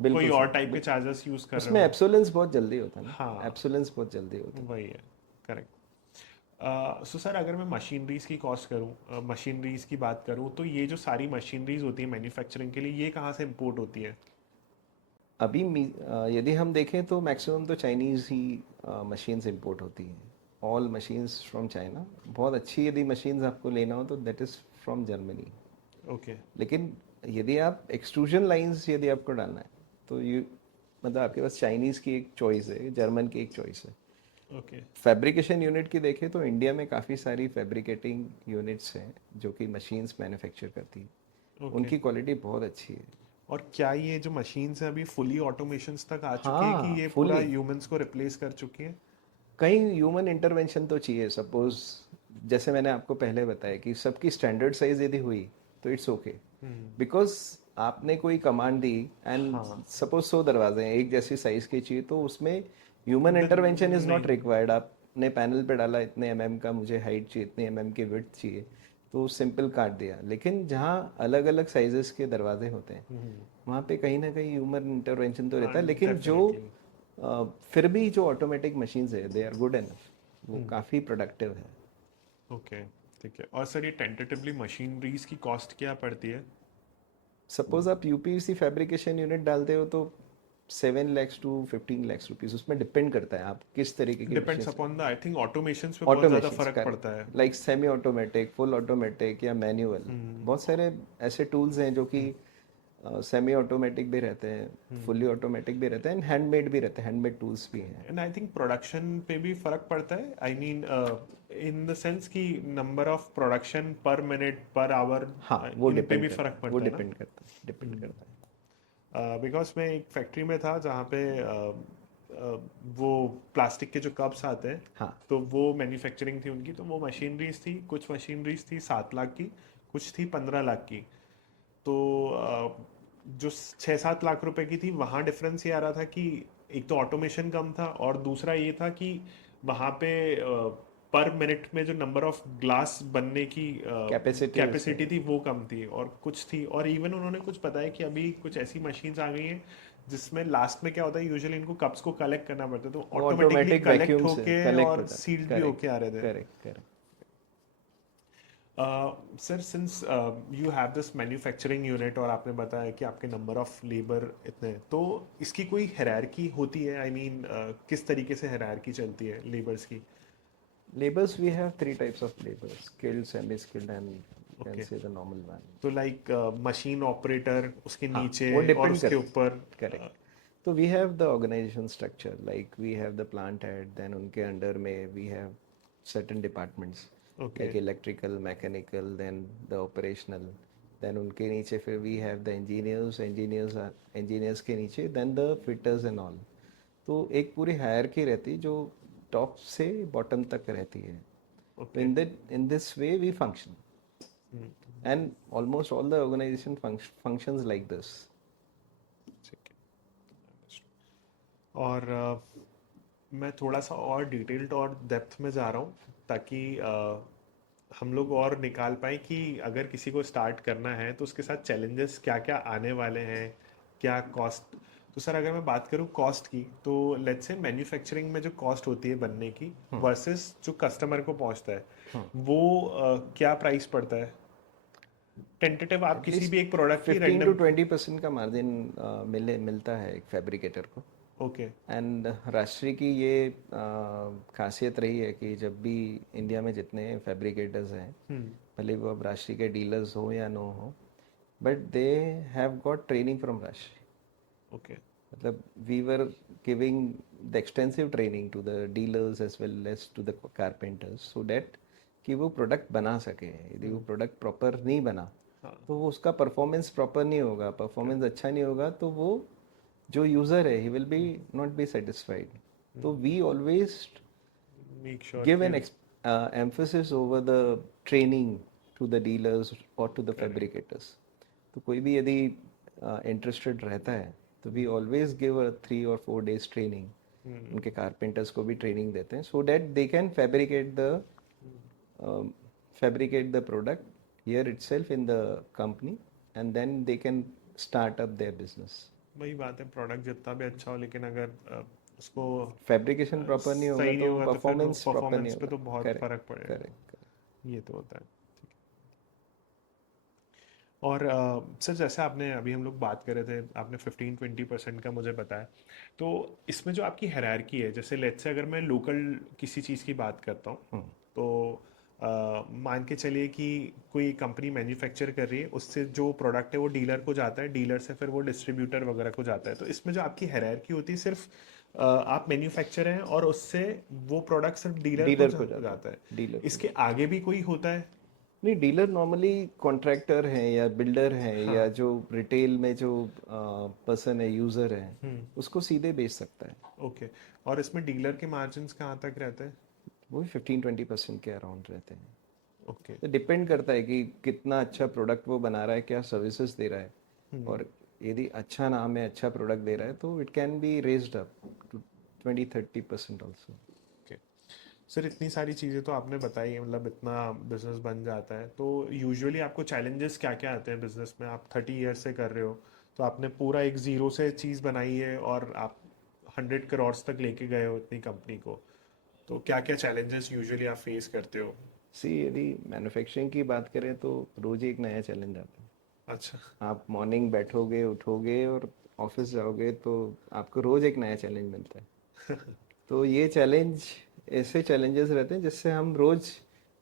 कोई और टाइप के चार्जर्स यूज़ कर रहे उसमें हो. एब्सोलेंस बहुत जल्दी होता है ना. हाँ. एब्सोलेंस बहुत जल्दी होता है. वही है. करेक्ट. सो सर, अगर मैं मशीनरीज की कॉस्ट करूँ, मशीनरीज की बात करूँ, तो ये जो सारी मशीनरीज होती है मैन्युफैक्चरिंग के लिए, ये कहाँ से इंपोर्ट होती है? अभी यदि हम देखें तो मैक्सिमम तो चाइनीज़ ही मशीन्स इंपोर्ट होती हैं. All machines from China. बहुत अच्छी यदि मशीन्स आपको लेना हो तो that is from Germany. Okay. लेकिन यदि आप एक्सट्रूजन लाइंस यदि आपको डालना है तो यू मतलब आपके पास चाइनीज़ की एक चॉइस है, जर्मन की एक चॉइस है। ओके। फैब्रिकेशन यूनिट की देखें तो इंडिया में काफ़ी सारी फैब्रिकेटिंग यूनिट्स हैं जो कि मशीन्स मैन्युफैक्चर करती हैं। ओके। उनकी क्वालिटी बहुत अच्छी है। और क्या ये जो मशीन्स हैं अभी फुली ऑटोमेशंस तक आ चुकी हैं कि हाँ, ये पूरा फुल्ली। ह्यूमंस को रिप्लेस कर चुकी हैं? कहीं ह्यूमन इंटरवेंशन तो चाहिए। सपोज जैसे मैंने आपको पहले बताया कि सबकी स्टैंडर्ड साइज यदि हुई तो इट्स ओके, बिकॉज आपने कोई कमांड दी एंड हाँ। सपोज 100 दरवाजे हैं एक जैसी साइज के चाहिए तो उसमें ह्यूमन इंटरवेंशन इज नॉट नहीं। रिक्वायर्ड। आपने पैनल पे डाला इतने का मुझे हाइट चाहिए, इतने के विड्थ चाहिए, तो सिंपल काट दिया। लेकिन जहाँ अलग अलग साइजेस के दरवाजे होते हैं वहाँ पे कहीं ना कहीं ह्यूमन इंटरवेंशन तो रहता है। लेकिन जो डेफिनेटली। फिर भी जो ऑटोमेटिक मशीन्स है दे आर गुड एनफ, वो काफ़ी प्रोडक्टिव है। ओके। ठीक है। और सर ये टेंटेटिवली मशीनरीज की कॉस्ट क्या पड़ती है? सपोज आप यूपीवीसी फैब्रिकेशन यूनिट डालते हो तो 7 lakhs to 15 lakhs रुपीज़, उसमें डिपेंड करता है आप किस तरीके की depends machine. Upon the I think automations पे बहुत ज़्यादा ऑटोमेशंस फर्क पड़ता है। Correct, like semi automatic, full automatic या मैनुअल। बहुत सारे ऐसे टूल्स हैं जो कि सेमी ऑटोमेटिक भी रहते हैं, फुल्ली ऑटोमेटिक भी रहते हैं, एंड हैंडमेड भी रहते हैं, हैंडमेड टूल्स भी हैं। एंड आई थिंक प्रोडक्शन पे भी फर्क पड़ता है। I mean in the sense कि number of production per minute per hour, हाँ, वो इन पे डिपेंड भी करता फर्क है, वो पड़ता है ना? डिपेंड करता है, डिपेंड करता है। बिकॉज मैं एक फैक्ट्री में था जहाँ पे वो प्लास्टिक के जो कप्स आते हैं, हाँ, तो वो मैन्युफैक्चरिंग थी उनकी। तो वो मशीनरीज थी, कुछ मशीनरीज थी 7 लाख की, कुछ थी 15 लाख की। तो जो 6-7 लाख रुपए की थी वहाँ डिफरेंस ये आ रहा था कि एक तो ऑटोमेशन कम था और दूसरा ये था कि वहाँ पे पर मिनट में जो नंबर ऑफ ग्लास बनने की कैपेसिटी उसमें। कैपेसिटी थी वो कम थी। और कुछ थी, और इवन उन्होंने कुछ बताया कि अभी कुछ ऐसी मशीन्स आ गई हैं जिसमें लास्ट में क्या होता है, यूजुअली इनको कप्स को कलेक्ट करना पड़ता है, तो वो ऑटोमेटिकली ऑटोमेटिक कलेक्ट वैक्यूम से होके कलेक्ट और होता है। सील्ड भी होके आ करेक्ट, रहे थे। Correct, correct. Sir since you have this manufacturing unit और आपने बताया कि आपके नंबर ऑफ लेबर इतने हैं, तो इसकी कोई हायरार्की होती है? आई मीन किस तरीके से हायरार्की चलती है लेबर्स की? Labors, we have three types of labors: skilled, semi-skilled, and you can okay. say the normal one. तो लाइक मशीन ऑपरेटर, उसके हाँ, नीचे वो और डिपेंड उसके करता ऊपर? है। करेक्ट। तो we have the organization structure, like we have the plant head, then उनके अंडर में we have certain departments okay. Like electrical, mechanical, then the operational, then उनके नीचे फिर वी हैव द इंजीनियर्स के नीचे then the fitters and all. तो एक पूरी हायरकी रहती है जो टॉप से बॉटम तक रहती है। Okay. In this way we function, and almost all the organization functions like this. ठीक है। और मैं थोड़ा सा और डिटेल्ड और डेप्थ में जा रहा हूँ ताकि हम लोग और निकाल पाए कि अगर किसी को स्टार्ट करना है तो उसके साथ चैलेंजेस क्या क्या आने वाले हैं, क्या कॉस्ट। तो सर अगर मैं बात करूँ कॉस्ट की, तो लेट्स से मैन्युफैक्चरिंग में जो कॉस्ट होती है बनने की वर्सेस जो कस्टमर को पहुंचता है, वो क्या प्राइस पड़ता है टेंटेटिव? आप At किसी least भी एक प्रोडक्ट की 15 to रैंडम। 20% का मार्जिन मिलता है एक फैब्रिकेटर को। ओके। एंड राष्ट्रीय की ये खासियत रही है कि जब भी इंडिया में जितने फैब्रिकेटर्स हैं, भले वो अब राष्ट्रीय के डीलर्स हो या नो हो, but they have got training from Rashtriya. Okay. मतलब we were giving the extensive training to the dealers as well as to the carpenters so that कि वो प्रोडक्ट बना सके। यदि वो प्रोडक्ट प्रॉपर नहीं बना हाँ। तो वो उसका परफॉर्मेंस प्रॉपर नहीं होगा, परफॉर्मेंस अच्छा नहीं होगा तो वो जो यूज़र है he will be not be satisfied. तो we always make sure give कि an emphasis over the training to the dealers or to the करें। fabricators. तो कोई भी यदि इंटरेस्टेड रहता है तो we always give a 3 or 4 days training. उनके कारपेंटर्स को भी ट्रेनिंग देते हैं so that they can fabricate the product here itself in the company, and then they can start up their business. वही बात है, प्रोडक्ट जितना भी अच्छा हो लेकिन अगर उसको फैब्रिकेशन प्रॉपर नहीं होगा सही नहीं तो होगा तो फिर वो परफॉर्मेंस प्रॉपर नहीं परफॉर्मेंस पे होगा। तो बहुत करेक्ट, फर्क पड़ेगा। करेक्ट। ये तो होता है। और सर जैसे आपने अभी हम लोग बात कर रहे थे, आपने 15-20% का मुझे बताया, तो इसमें जो आपकी हायरार्की है, जैसे लेट्स से अगर मैं लोकल किसी चीज़ की बात करता हूँ, हम्म, तो मान के चलिए कि कोई कंपनी मैन्युफैक्चर कर रही है, उससे जो प्रोडक्ट है वो डीलर को जाता है, डीलर से फिर वो डिस्ट्रीब्यूटर वगैरह को जाता है, तो इसमें जो आपकी हायरार्की होती है सिर्फ आप मैन्युफैक्चर हैं और उससे वो प्रोडक्ट सिर्फ डीलर को डीलर को जाता जाता है। है, डीलर को इसके जाता आगे भी कोई होता है? है। नहीं, डीलर नॉर्मली कॉन्ट्रैक्टर हैं या बिल्डर हैं या हाँ। जो रिटेल में जो पर्सन है, यूजर है, उसको सीधे बेच सकता है। ओके। और इसमें डीलर के मार्जिन्स कहाँ तक रहते हैं? वो भी 15-20% के अराउंड रहते हैं। ओके। तो डिपेंड करता है कि कितना अच्छा प्रोडक्ट वो बना रहा है, क्या सर्विसेज दे रहा है। और यदि अच्छा नाम है, अच्छा प्रोडक्ट दे रहा है, तो it can be raised up to 20-30% also. Okay. Sir इतनी सारी चीज़ें तो आपने बताई, मतलब इतना बिजनेस बन जाता है, तो यूजुअली आपको चैलेंजेस क्या क्या आते हैं बिजनेस में? आप 30 ईयर्स से कर रहे हो, तो आपने पूरा एक ज़ीरो से चीज़ बनाई है और आप 100 करोड़ तक लेके गए हो इतनी कंपनी को, तो क्या क्या चैलेंजेस यूजुअली आप फेस करते हो? सी, यदि मैन्युफैक्चरिंग की बात करें तो रोज ही एक नया चैलेंज आता है। अच्छा। आप मॉर्निंग बैठोगे, उठोगे और ऑफिस जाओगे तो आपको रोज एक नया चैलेंज मिलता है। तो ये चैलेंज, ऐसे चैलेंजेस रहते हैं जिससे हम रोज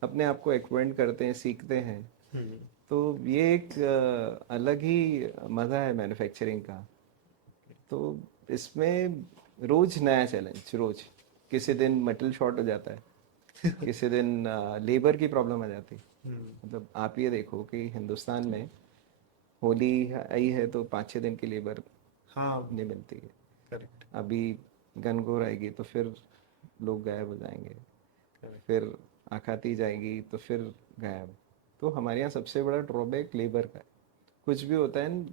अपने आप को एक्वाइंट करते हैं, सीखते हैं। तो ये एक अलग ही मज़ा है मैन्युफैक्चरिंग का। तो इसमें रोज नया चैलेंज, रोज। किसी दिन मेटल शॉर्ट हो जाता है, किसी दिन लेबर की प्रॉब्लम आ जाती है। मतलब आप ये देखो कि हिंदुस्तान में होली आई है तो 5-6 दिन की लेबर हाँ। नहीं मिलती है। करेक्ट। अभी गनगौर आएगी तो फिर लोग गायब हो जाएंगे, करेक्ट। फिर आखाती जाएगी तो फिर गायब। तो हमारे यहाँ सबसे बड़ा ड्रॉबैक लेबर का है। कुछ भी होता है,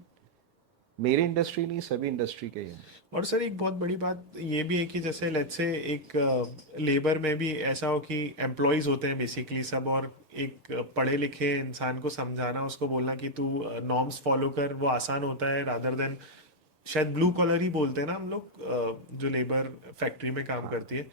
मेरी इंडस्ट्री नहीं, सभी इंडस्ट्री के ही हैं। और सर एक बहुत बड़ी बात ये भी है कि जैसे लेट्स से एक लेबर में भी ऐसा हो कि एम्प्लॉयज होते हैं बेसिकली सब, और एक पढ़े लिखे इंसान को समझाना, उसको बोलना कि तू नॉर्म्स फॉलो कर, वो आसान होता है रादर देन शायद ब्लू कॉलर ही बोलते हैं ना हम लोग, जो लेबर फैक्ट्री में काम हाँ, करती है,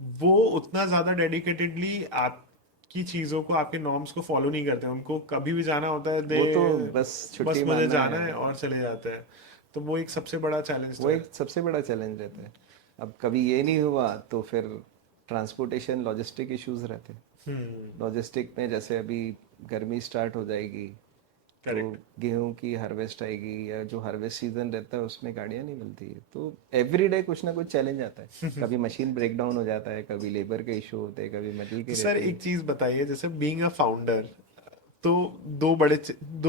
वो उतना ज्यादा डेडिकेटेडली आपकी चीजों को, आपके नॉर्म्स को फॉलो नहीं करते हैं। उनको कभी भी जाना होता है, दे वो तो बस बस छुट्टी मुझे मारना जाना है। है और चले जाते हैं। तो वो एक सबसे बड़ा चैलेंज तो वो है। एक सबसे बड़ा चैलेंज रहता है। अब कभी ये नहीं हुआ तो फिर ट्रांसपोर्टेशन, लॉजिस्टिक इश्यूज रहते हैं। लॉजिस्टिक में जैसे अभी गर्मी स्टार्ट हो जाएगी तो करेक्ट। गेहूं की हार्वेस्ट आएगी, या जो हार्वेस्ट सीजन रहता है उसमें गाड़ियां नहीं मिलती है। तो एवरी डे कुछ ना कुछ चैलेंज आता है। कभी मशीन ब्रेक डाउन हो जाता है, कभी लेबर के इशू होते हैं, कभी मेटल तो के सर रहते एक हैं। चीज बताइए, जैसे बीइंग अ फाउंडर, तो दो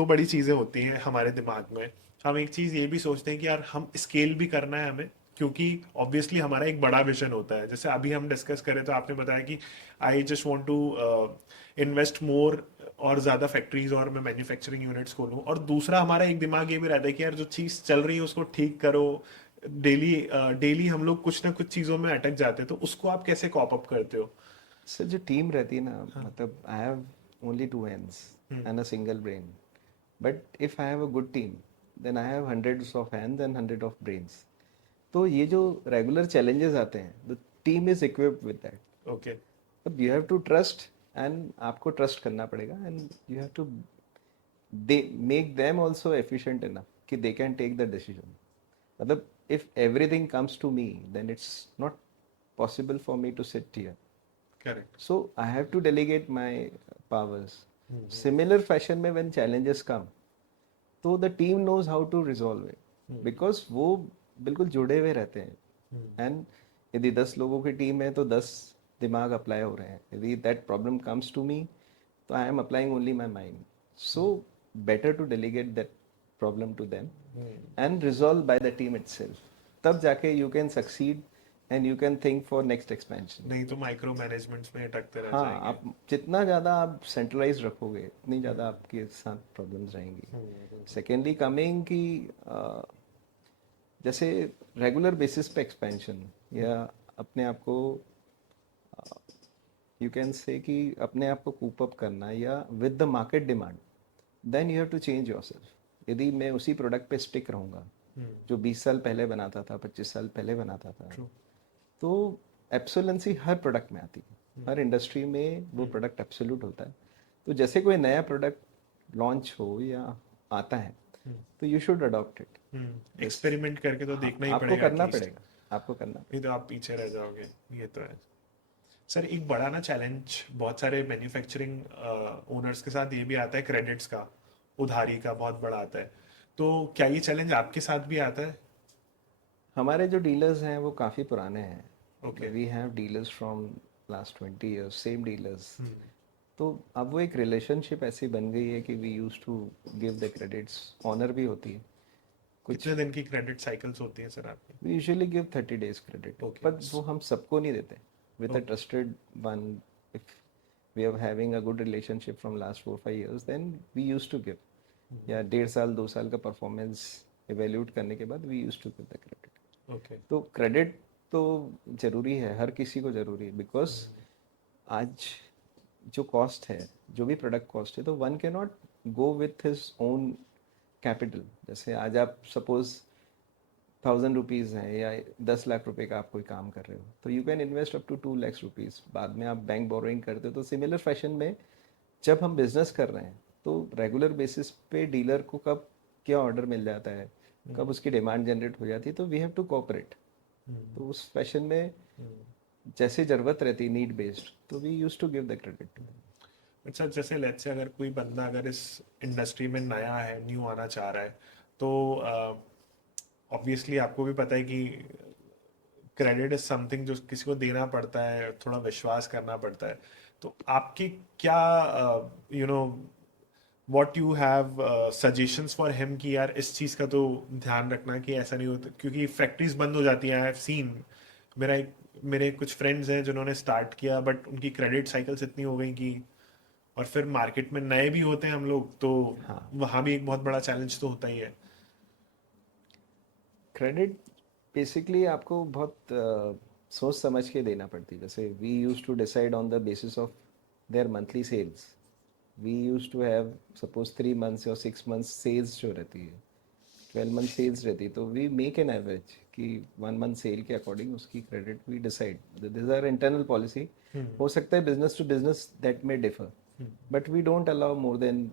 बड़ी चीजें होती हैं हमारे दिमाग में। हम एक चीज ये भी सोचते हैं कि यार हम स्केल भी करना है हमें, क्योंकि ऑब्वियसली हमारा एक बड़ा विजन होता है। जैसे अभी हम डिस्कस करें तो आपने बताया कि I just want to invest more और ज़्यादा फैक्ट्रीज और मैं मैन्युफैक्चरिंग यूनिट्स खोलूँ, और दूसरा हमारा एक दिमाग ये भी रहता है कि यार जो चीज़ चल रही है उसको ठीक करो। डेली डेली हम लोग कुछ ना कुछ चीज़ों में अटक जाते हैं, तो उसको आप कैसे कॉप अप करते हो? सर, जो टीम रहती है ना, मतलब I have only 2 hands and a single brain. But if I have a good team, then I have hundreds of hands and hundred of brains. तो ये जो रेगुलर चैलेंजेस आते हैं, the team is equipped with that. Okay. अब you have to trust, and आपको trust करना पड़ेगा, and you have to they make them also efficient enough कि they can take the decision. मतलब if everything comes to me, then it's not possible for me to sit here. Correct. So I have to delegate my powers. Similar fashion में when challenges come, तो the team knows how to resolve it, because वो बिल्कुल जुड़े हुए रहते हैं। And यदि 10 लोगों की टीम है तो 10 दिमाग अप्लाई हो रहे हैं। यदि that problem comes to me, तो I am applying only my mind. So better to delegate that problem to them and resolve by the team itself. तब जाके you can succeed and you can think for next expansion. नहीं तो micro managements में अटकते रह हाँ, जाएंगे। आप जितना ज़्यादा आप सेंट्रलाइज रखोगे, उतनी ज़्यादा आपके साथ प्रॉब्लम्स रहेंगी। सेकेंडली कमिंग कि जैसे रेगुलर बेसिस पे एक्सपेंशन, या अपने आप को यू कैन से कि अपने आप को कूप अप करना, या with the market demand, then you have to change yourself. यदि मैं उसी प्रोडक्ट पे स्टिक रहूँगा जो 20 साल पहले बनाता था, 25 साल पहले बनाता था, ट्रू। तो एब्सोलेंसी हर प्रोडक्ट में आती है। हर इंडस्ट्री में वो प्रोडक्ट एब्सोल्यूट होता है। तो जैसे कोई नया प्रोडक्ट लॉन्च हो या आता है तो you should adopt it. Experiment करके तो देखना ही आपको पड़ेगा करना एटलीस्ट, पड़ेगा, आपको करना नहीं तो आप पीछे रह जाओगे। ये तो है सर। एक बड़ा ना चैलेंज बहुत सारे मैन्युफैक्चरिंग ओनर्स के साथ ये भी आता है, क्रेडिट्स का, उधारी का बहुत बड़ा आता है। तो क्या ये चैलेंज आपके साथ भी आता है? हमारे जो डीलर्स हैं वो काफ़ी पुराने हैं। Okay. We have dealers from last 20 years, same dealers. तो अब वो एक रिलेशनशिप ऐसी बन गई है कि we use to give the credits, honour भी होती है कुछ। कितने दिन की क्रेडिट साइकिल्स होती है सर आपकी? We usually give 30 days credit, okay. पर वो हम सबको नहीं देते। With a trusted one, if we are having a good relationship from last 4-5 years, then we use to give. या 1.5 साल 2 साल का परफॉर्मेंस इवेल्यूट करने के बाद we use to give the credit. Okay. तो क्रेडिट तो ज़रूरी है, हर किसी को ज़रूरी है, बिकॉज आज जो कॉस्ट है, जो भी प्रोडक्ट कॉस्ट है, तो वन के not go with his own capital. जैसे आज आप सपोज 1,000 रुपीज़ हैं या 10 लाख रुपए का आप कोई काम कर रहे हो, तो you can invest up to 2 lakh rupees. बाद में आप बैंक बोरोइंग करते हो। तो सिमिलर फैशन में जब हम बिजनेस कर रहे हैं तो रेगुलर बेसिस पे डीलर को कब क्या ऑर्डर मिल जाता है, कब उसकी डिमांड जनरेट हो जाती है, तो वी हैव टू कोऑपरेट। तो उस फैशन में जैसे ज़रूरत रहती है, नीड बेस्ड, तो we use to give the credit. अच्छा, जैसे लेट्स से अगर कोई बंदा अगर इस इंडस्ट्री में नया है, न्यू आना चाह रहा है, तो ऑब्वियसली आपको भी पता है कि क्रेडिट इज समथिंग जो किसी को देना पड़ता है, थोड़ा विश्वास करना पड़ता है। तो आपकी क्या you know what you have suggestions for him कि यार इस चीज़ का तो ध्यान रखना कि ऐसा नहीं होता, क्योंकि फैक्ट्रीज बंद हो जाती हैं। आई हैव सीन, मेरे कुछ फ्रेंड्स हैं जिन्होंने स्टार्ट किया बट उनकी क्रेडिट साइकिल्स इतनी हो गई कि, और फिर मार्केट में नए भी होते हैं हम लोग, तो हाँ, वहाँ भी एक बहुत बड़ा चैलेंज तो होता ही है। क्रेडिट बेसिकली आपको बहुत सोच समझ के देना पड़ती है। जैसे we use to decide on the basis of their monthly sales. We use to have suppose 3 months और 6 months सेल्स जो रहती है, 12 month सेल्स रहती है, तो वी मेक एन एवरेज कि 1 month सेल के अकॉर्डिंग उसकी credit we decide. This are internal policy. हो सकता है बिजनेस टू बिजनेस दैट में differ, but we don't allow more than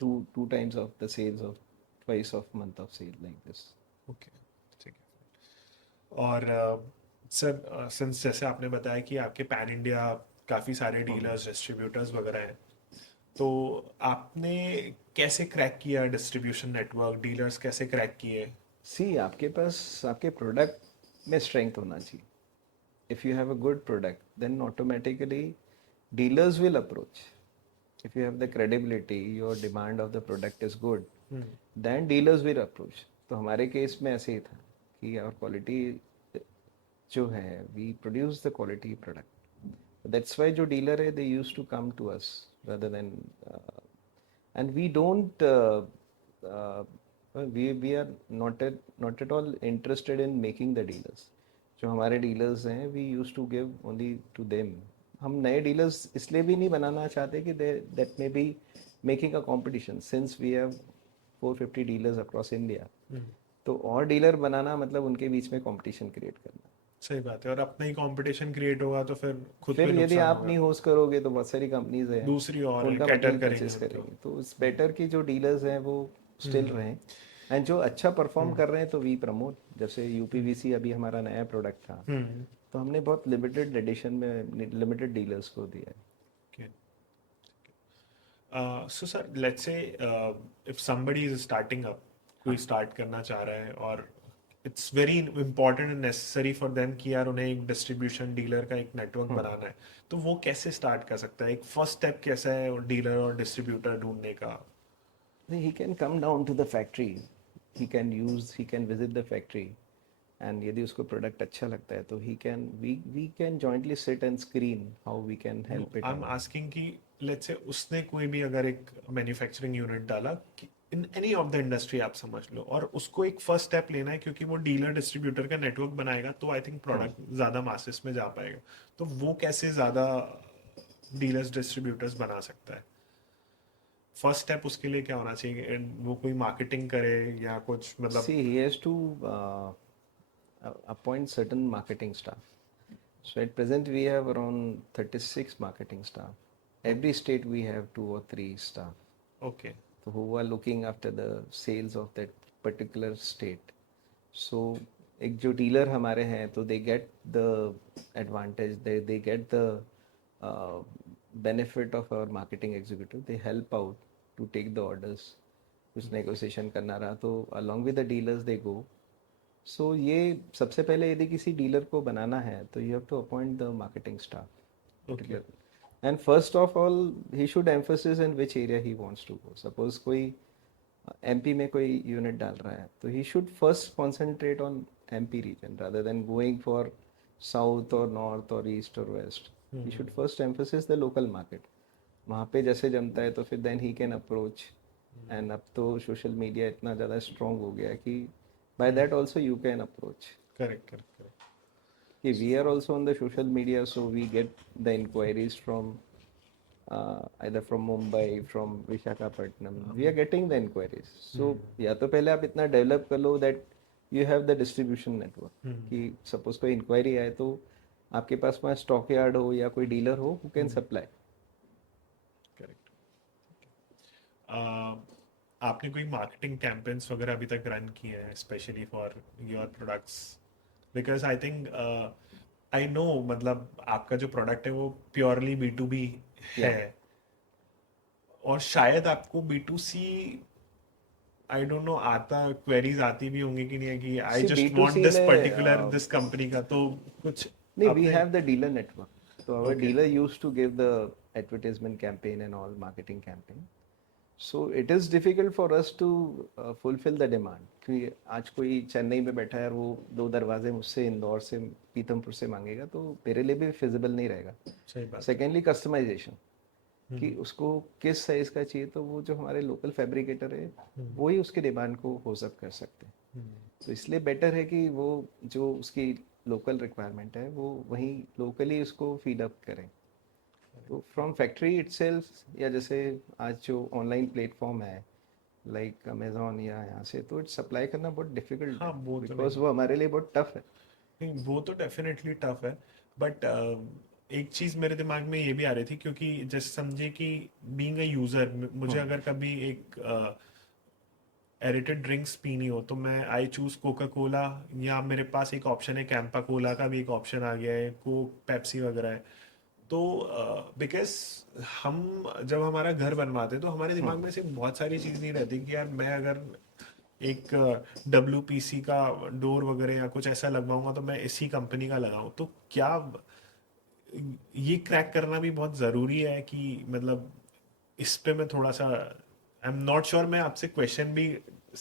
two times of the sales of twice of month of sale like this. Okay, ठीक है। और sir, since जैसे आपने बताया कि आपके पैन इंडिया काफ़ी सारे डीलर्स, डिस्ट्रीब्यूटर्स वगैरह हैं, तो आपने कैसे क्रैक किया डिस्ट्रीब्यूशन नेटवर्क, डीलर्स कैसे क्रैक किए? सी, आपके पास आपके प्रोडक्ट में स्ट्रेंथ होना चाहिए। if you have a good product, then automatically dealers will approach. If you have the credibility, your demand of the product is good, then dealers will approach. तो हमारे case में ऐसे ही था कि और क्वालिटी जो है, we produce the quality product, that's why जो डीलर है they use to come to us rather than and we don't we are not at all interested in making the dealers. जो हमारे डीलर्स हैं we use to give only to them. हम नए dealers इसलिए भी नहीं बनाना चाहते कि they that may be making a competition, since we have 450 dealers across India. तो और डीलर बनाना मतलब उनके बीच में कंपटीशन क्रिएट करना। सही बात है, और अपना ही कंपटीशन क्रिएट होगा तो फिर खुद पे फिर यदि नुकसान आप होगा। नहीं होस्ट करोगे तो बहुत सारी कंपनीज हैं, दूसरी और है, उनका कैटर मटेरियल करेंगे परचेज उनको। करेंगे। तो इट्स बेटर कि जो डीलर्स हैं वो स्टिल रहें, एंड जो अच्छा परफॉर्म कर रहे हैं तो वी प्रमोट। जैसे यूपीवीसी अभी हमारा नया प्रोडक्ट था, तो हमने बहुत लिमिटेड एडिशन में लिमिटेड डीलर्स को दिया है। Okay. So sir, let's say if somebody is starting up, कोई स्टार्ट करना चाह रहा है और it's very important and necessary for them कि यार उन्हें एक डिस्ट्रीब्यूशन डीलर का एक नेटवर्क बनाना है, तो वो कैसे स्टार्ट कर सकता है? एक फर्स्ट स्टेप कैसा है डीलर और डिस्ट्रीब्यूटर ढूंढने का? He can come down to the factory, he can visit the factory, and यदि उसको प्रोडक्ट अच्छा लगता है तो we can jointly sit and screen how we can help it I am out. Asking कि लेट्स से उसने कोई भी अगर एक मैन्युफैक्चरिंग यूनिट डाला in any of the industry आप समझ लो, और उसको एक फर्स्ट स्टेप लेना है क्योंकि वो डीलर डिस्ट्रीब्यूटर का नेटवर्क बनाएगा, तो आई थिंक प्रोडक्ट ज़्यादा मासेस में जा पाएगा। तो वो कैसे ज़्यादा डीलर्स डिस्ट्रीब्यूटर्स बना सकता है? फर्स्ट स्टेप उसके लिए क्या होना चाहिए? वो कोई मार्केटिंग करे या कुछ, मतलब? See, he has to appoint certain marketing staff. So at present we have around 36 marketing staff. Every state we have 2 or 3 staff. Okay. who are looking after the sales of that particular state. So एक जो dealer हमारे हैं तो they get the advantage, they get the benefit of our marketing executive. They help out to take the orders. कुछ negotiation करना रहा तो along with the dealers they go. So ये सबसे पहले यदि किसी डीलर को बनाना है तो you have to appoint the marketing staff. Okay. And first of all he should emphasize in which area he wants to go. Suppose कोई MP में कोई यूनिट डाल रहा है तो he should first concentrate on MP region rather than going for south और north और east और west. He should first emphasis the local market. वहाँ पे जैसे जमता है तो फिर then he can approach. And अब तो सोशल मीडिया इतना ज़्यादा स्ट्रॉन्ग हो गया है कि by that also you can approach. Correct correct correct. कि we are also on the social media so we get the inquiries from either from Mumbai, from Visakhapatnam. We are getting the inquiries. So या तो पहले आप इतना develop कर लो that you have the distribution network. कि suppose कोई inquiry आए तो आपके पास वहाँ स्टॉक यार्ड हो या कोई डीलर हो who can supply. करेक्ट. आपने कोई मार्केटिंग कैंपेन्स वगैरह अभी तक रन किए हैं specially for your products? Because I think I know मतलब आपका जो प्रोडक्ट है वो प्योरली B2B है और शायद आपको B2C आई डोंट नो आता क्वेरीज आती भी होंगी कि नहीं है कि आई See, just B2C want this में, पर्टिकुलर दिस कंपनी का तो कुछ नहीं, we आपने have the dealer network. So our Okay. dealer used to give the advertisement campaign and all marketing campaign. So it is difficult for us to fulfill the demand. क्योंकि आज कोई चेन्नई में बैठा है और वो 2 दरवाजे मुझसे इंदौर से पीतमपुर से मांगेगा तो मेरे लिए भी फिजिबल नहीं रहेगा. सही बात. सेकेंडली कस्टमाइजेशन कि उसको किस साइज का चाहिए तो वो जो हमारे लोकल फैब्रिकेटर है वो ही उसके डिमांड को होसअप कर सकते हैं. तो इसलिए बेटर है कि वो जो उसकी लोकल रिक्वायरमेंट है वो वहीं लोकली उसको फीड अप करें. तो फ्रॉम फैक्ट्री इटसेल्फ या जैसे आज जो ऑनलाइन प्लेटफॉर्म है लाइक अमेजोन या यहाँ से तो सप्लाई करना बहुत डिफिकल्ट हाँ, है वो तो बिकॉज वो हमारे लिए बहुत टफ है. नहीं वो तो डेफिनेटली टफ है बट एक चीज मेरे दिमाग में ये भी आ रही थी क्योंकि जैसे समझे कि बीइंग अ यूजर मुझे अगर कभी एक एडिटेड ड्रिंक्स पीनी हो तो मैं आई चूज कोका कोला या मेरे पास एक ऑप्शन है कैंपा कोला का भी एक ऑप्शन आ गया है कोक पेप्सी वगैरह है. तो बिकॉज हम जब हमारा घर बनवाते हैं तो हमारे दिमाग में से बहुत सारी चीज़ नहीं रहती कि यार मैं अगर एक WPC का डोर वगैरह या कुछ ऐसा लगवाऊंगा तो मैं इसी कंपनी का लगाऊं. तो क्या ये क्रैक करना भी बहुत ज़रूरी है कि मतलब इस पे मैं थोड़ा सा आई एम नॉट श्योर मैं आपसे क्वेश्चन भी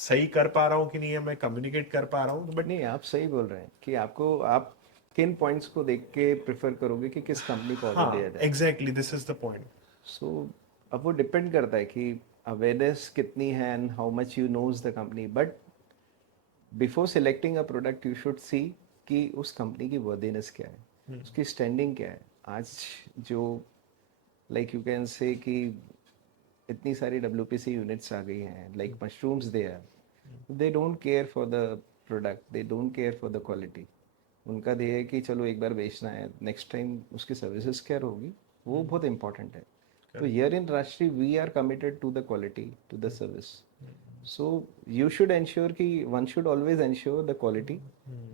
सही कर पा रहा हूँ कि नहीं है मैं कम्युनिकेट कर पा रहा हूँ बट नहीं, आप सही बोल रहे हैं कि आपको आप किन पॉइंट्स को देख के प्रेफर करोगे कि किस कंपनी को ऑर्डर हाँ दिया जाए. Exactly this is the point. So अब वो डिपेंड करता है कि अवेयरनेस कितनी है and how much you knows the company. But before selecting a product you should see कि उस कंपनी की वर्दीनेस क्या है, उसकी स्टैंडिंग क्या है. आज जो लाइक यू कैन से कि इतनी सारी WPC यूनिट्स आ गई हैं like mushrooms they don't care for the product, they don't care for the quality. उनका ध्येय है कि चलो एक बार बेचना है, नेक्स्ट टाइम उसकी सर्विसेज क्या होगी वो बहुत इंपॉर्टेंट है. तो here in Rashtriya we are committed to the quality to the service. So you should ensure कि one should always ensure the quality,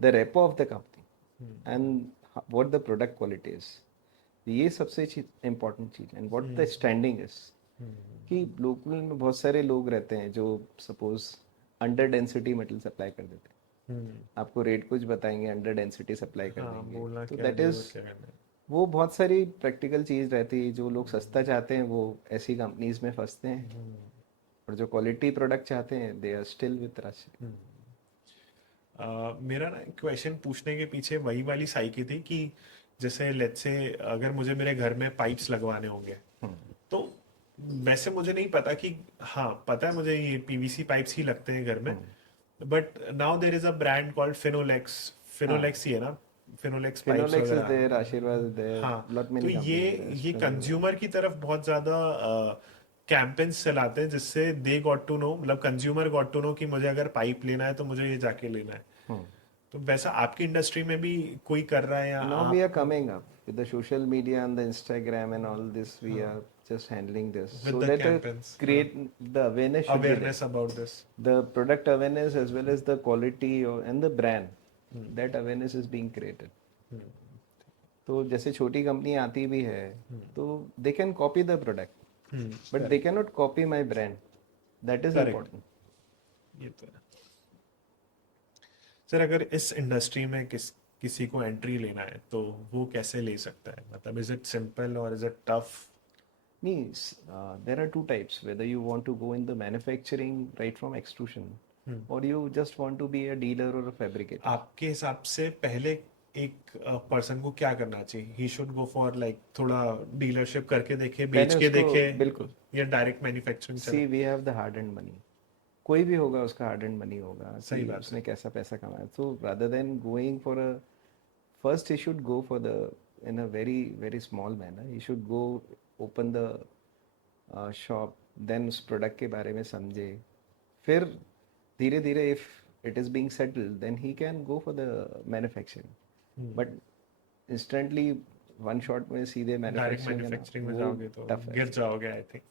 the repo of the company and what the product quality is. ये सबसे important चीज़ and what the standing is. कि local में बहुत सारे लोग रहते हैं जो suppose under density metal supply कर देते हैं. आपको रेट कुछ बताएंगे, अंडर डेंसिटी सप्लाई कर हाँ बोलना देंगे. तो क्या दैट है इज क्या करना है. वो बहुत सारी प्रैक्टिकल चीज़ रहती है. जो लोग सस्ता चाहते हैं वो ऐसी कंपनीज में फंसते हैं और जो क्वालिटी प्रोडक्ट चाहते हैं they are still with rush. मेरा ना क्वेश्चन पूछने के पीछे वही वाली साइकी थी कि जैसे लेट्स से अगर मुझे मेरे घर में पाइप्स लगवाने होंगे तो वैसे मुझे नहीं पता कि हाँ पता है मुझे ये PVC पाइप्स ही लगते हैं घर में but now there is a brand called Finolex ही है ना, फिनोलेक्स पाइप्स फिनोलेक्स इज वगैरह. देयर, आशीर्वाद इज देयर, हाँ लॉट तो मेनी ये कंपनीज. कंज्यूमर की तरफ बहुत ज्यादा कैंपेन्स चलाते हैं जिससे दे गॉट टू नो मतलब कंज्यूमर गॉट टू नो कि मुझे अगर पाइप लेना है तो मुझे ये जाके लेना है. तो वैसा आपकी इंडस्ट्री में भी कोई कर रहा है या Now we are आप coming up with the social media and the Instagram and all this. We हाँ are just handling this with so the that campaigns हाँ create the awareness should be there. Awareness about this The product awareness as well as the quality and the brand. That awareness is being created. तो जैसे छोटी company आती भी है तो they can copy the product but they can not copy my brand. That is correct important. ये तो है सर अगर इस इंडस्ट्री में किसी को एंट्री लेना है तो वो कैसे ले सकता है मतलब इज इट सिंपल और is it tough Means there are two types, whether you want to go in the manufacturing right from extrusion or you just want to be a dealer or a fabricator. आपके हिसाब से पहले एक person को क्या करना चाहिए he should go for like थोड़ा डीलरशिप करके देखे बेच पहले के उसको देखे बिल्कुल या direct manufacturing see we have the hard earned money. कोई भी होगा उसका हार्ड एंड मनी होगा सही कि बात है उसने कैसा पैसा कमाया. तो rather than going for a first he should go for the in a very very small manner. He should go open the shop, then उस प्रोडक्ट के बारे में समझे. फिर धीरे धीरे if it is being settled then he can go for the manufacturing. But instantly one shot में सीधे डायरेक्ट manufacturing है ना, मैन्युफैक्चरिंग में वो जाओगे तो tough है. गिर जाओगे आई थिंक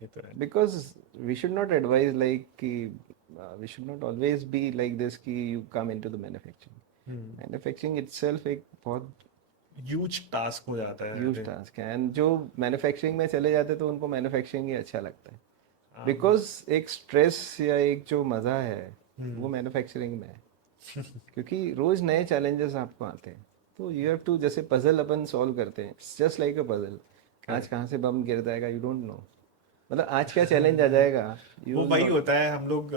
ये तो है Because we should not advise like कि we should not always be like this कि you come into the manufacturing. Manufacturing itself एक बहुत ह्यूज टास्क हो जाता है ह्यूज टास्क है. एंड जो मैन्युफैक्चरिंग में चले जाते हैं तो उनको मैन्युफैक्चरिंग ही अच्छा लगता है. बिकॉज एक स्ट्रेस या एक जो मज़ा है वो मैन्युफैक्चरिंग में है. क्योंकि रोज नए चैलेंजेस आपको आते हैं. तो यू हैव टू, जैसे पजल अपन सॉल्व करते हैं, it's just like a puzzle. आज कहाँ से बम गिर जाएगा यू डोंट नो. मतलब आज क्या चैलेंज आ जाएगा वो यू वही होता है हम लोग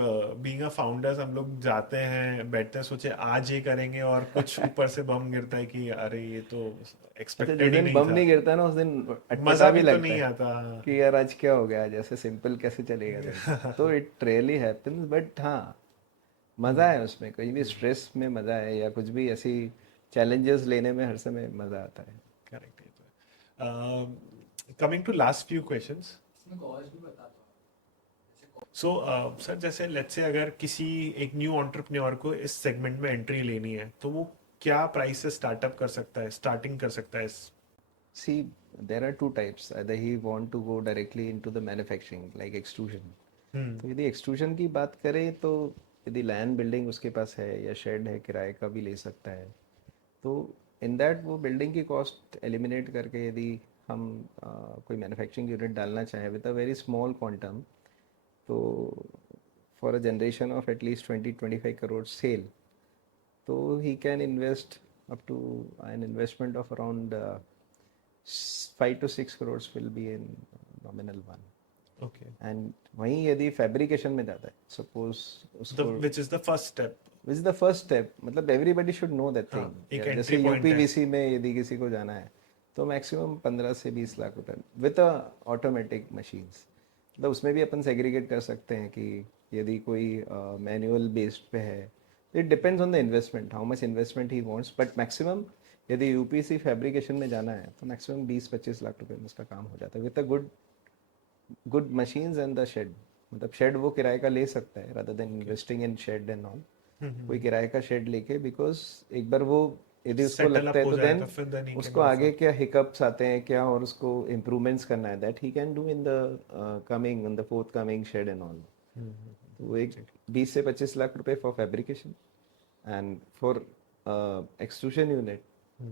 बीइंग अ फाउंडर्स हम लोग जाते हैं बैठते हैं सोचे आज ये करेंगे और कुछ ऊपर से बम गिरता है कि अरे ये तो अच्छा, जिस एक्सपेक्टेड ही दिन नहीं बम था नहीं गिरता ना उस दिन मजा अटपटा भी भी तो लगता नहीं है आता कि यार आज क्या हो गया, जैसे सिंपल कैसे चलेगा दिन. तो इट रियली हैपेंस. बट हाँ, मज़ा है उसमें. कोई भी स्ट्रेस में मज़ा है या कुछ भी ऐसी चैलेंजेस लेने में हर समय मज़ा आता है. करेक्ट ये तो है coming to last few questions so sir जैसे लेट्स से अगर किसी एक न्यू एंटरप्रेन्योर को इस सेगमेंट में एंट्री लेनी है तो वो क्या प्राइस से स्टार्टअप कर सकता है स्टार्टिंग कर सकता है See, there are two types. Either he want to go directly into the manufacturing like extrusion. तो यदि एक्सट्रूशन की बात करें तो यदि लैंड बिल्डिंग उसके पास है या शेड है किराए का भी ले सकता है. तो इन दैट वो बिल्डिंग की कॉस्ट एलिमिनेट करके यदि हम कोई मैन्युफैक्चरिंग यूनिट डालना चाहें with a very small quantum, तो for a generation of at least 20-25 crore sale, तो he can invest up to an investment of around 5 to 6 crores will be in nominal one. Okay and वहीं यदि fabrication में जाता है suppose उसको, which is the first step which is the first step, मतलब everybody should know that हाँ, thing. एक जैसे एंट्री पॉइंट है यूपीवीसी में यदि किसी को जाना है तो मैक्सिमम 15 से 20 लाख रुपए विद ऑटोमेटिक मशीन्स. मतलब उसमें भी अपन सेग्रीगेट कर सकते हैं कि यदि कोई मैनुअल बेस्ड पे है, it depends on the investment, how much investment he wants. But maximum यदि यूपीसी फैब्रिकेशन में जाना है तो मैक्सिमम 20-25 लाख रुपए में उसका काम हो जाता है with a good machines and the shed. मतलब शेड वो किराए का ले सकता है rather than investing in shed and all. कोई किराए का शेड लेके, बिकॉज एक बार वो यदि उसको सेटल लगता अप है हो तो जाए देन तो फिर देन ही उसको कैन आगे क्या हिकअप्स आते हैं क्या और उसको इम्प्रूवमेंट्स करना है, that he can do in the coming in the fourth coming shed and all. तो वो एक 20 से 25 लाख रुपए for fabrication and for extrusion unit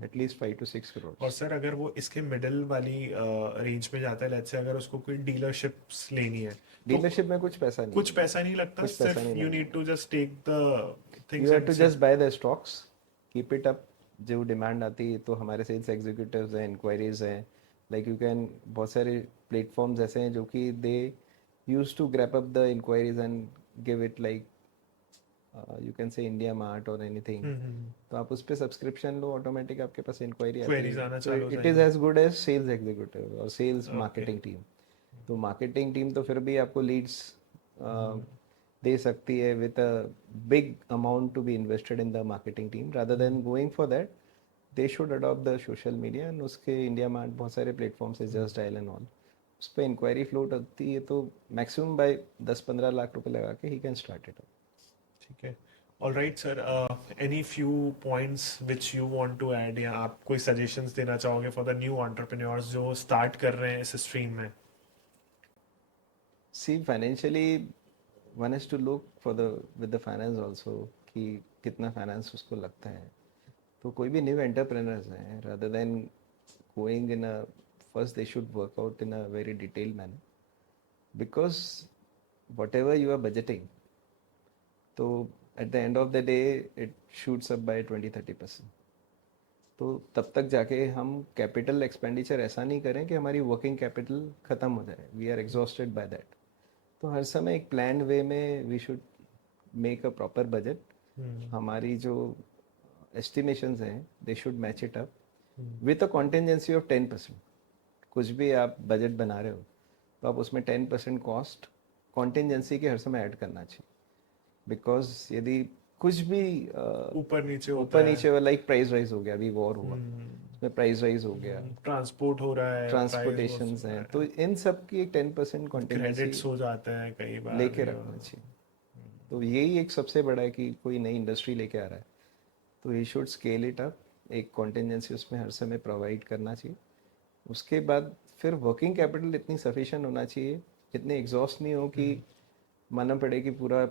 at least 5 to 6 crores. और सर अगर वो इसके मिडिल वाली रेंज में जाता है लेट्स से अगर उसको कोई डीलरशिप्स लेनी है तो डीलरशिप में कुछ पैसा नहीं कुछ है. पैसा नहीं लगता कुछ पैसा सिर्फ नहीं यू लगेगा. Need to just take the you things have and to say just buy the stocks, keep it up. जो डिमांड आती है तो हमारे सेल्स एग्जीक्यूटिव्स हैं, इंक्वायरीज हैं, लाइक यू कैन, बहुत सारे प्लेटफॉर्म्स ऐसे हैं जो कि they use to grab up the inquiries and give it like you can say India Mart और एनीथिंग. तो आप उस पर सब्सक्रिप्शन लो, ऑटोमेटिक आपके पास इंक्वायरी आती क्वेरीज है. आना तो चालू हो इट इज़ जाएंगे as good as sales executive और सेल्स ओके मार्केटिंग टीम. तो मार्केटिंग टीम तो फिर भी आपको लीड्स दे सकती है with a big amount to be invested in the marketing team. Rather than going for that they should adopt the social media and उसके इंडिया मार्ट बहुत सारे प्लेटफॉर्म्स है, जस्ट डायल एंड ऑल. उस पर inquiry float होती है तो maximum bye 10-15 lakh रुपए लगा के ही कैन स्टार्ट इट. ठीक है All right, sir. Any few points which you want to add या आप कोई suggestions देना चाहोगे for the new entrepreneurs जो start कर रहे हैं इस stream में? See, financially, one has to look for the with the finance also कि कितना finance उसको लगता है. तो कोई भी new entrepreneurs हैं, rather than going in a first they should work out in a very detailed manner because whatever you are budgeting, तो at the end of the day it shoots up by 20-30%. तो तब तक जाके हम capital expenditure ऐसा नहीं करें कि हमारी वर्किंग कैपिटल ख़त्म हो जाए. We are exhausted by that. तो हर समय एक प्लान वे में we should make a proper budget. हमारी जो एस्टिमेशंस हैं they should match it up with a contingency of 10%. कुछ भी आप बजट बना रहे हो तो आप उसमें 10% कॉस्ट कॉन्टेंजेंसी के हर समय ऐड करना चाहिए. बिकॉज यदि कुछ भी ऊपर नीचे होता ऊपर है, नीचे लाइक प्राइस राइज हो गया, अभी वॉर हुआ उसमें प्राइस राइज हो गया, ट्रांसपोर्ट हो रहा है, ट्रांसपोर्टेशंस हैं, तो इन सब की एक 10% क्रेडिट्स कॉन्टेंजेंसी हो जाते हैं कई बार लेके रखना चाहिए. तो यही एक सबसे बड़ा है कि कोई नई इंडस्ट्री लेके आ रहा है तो he should scale it up. एक कॉन्टेंजेंसी उसमें हर समय प्रोवाइड करना चाहिए. उसके बाद फिर वर्किंग कैपिटल इतनी सफिशिएंट होना चाहिए, इतने एग्जॉस्ट नहीं हो कि मानना पड़े कि पूरा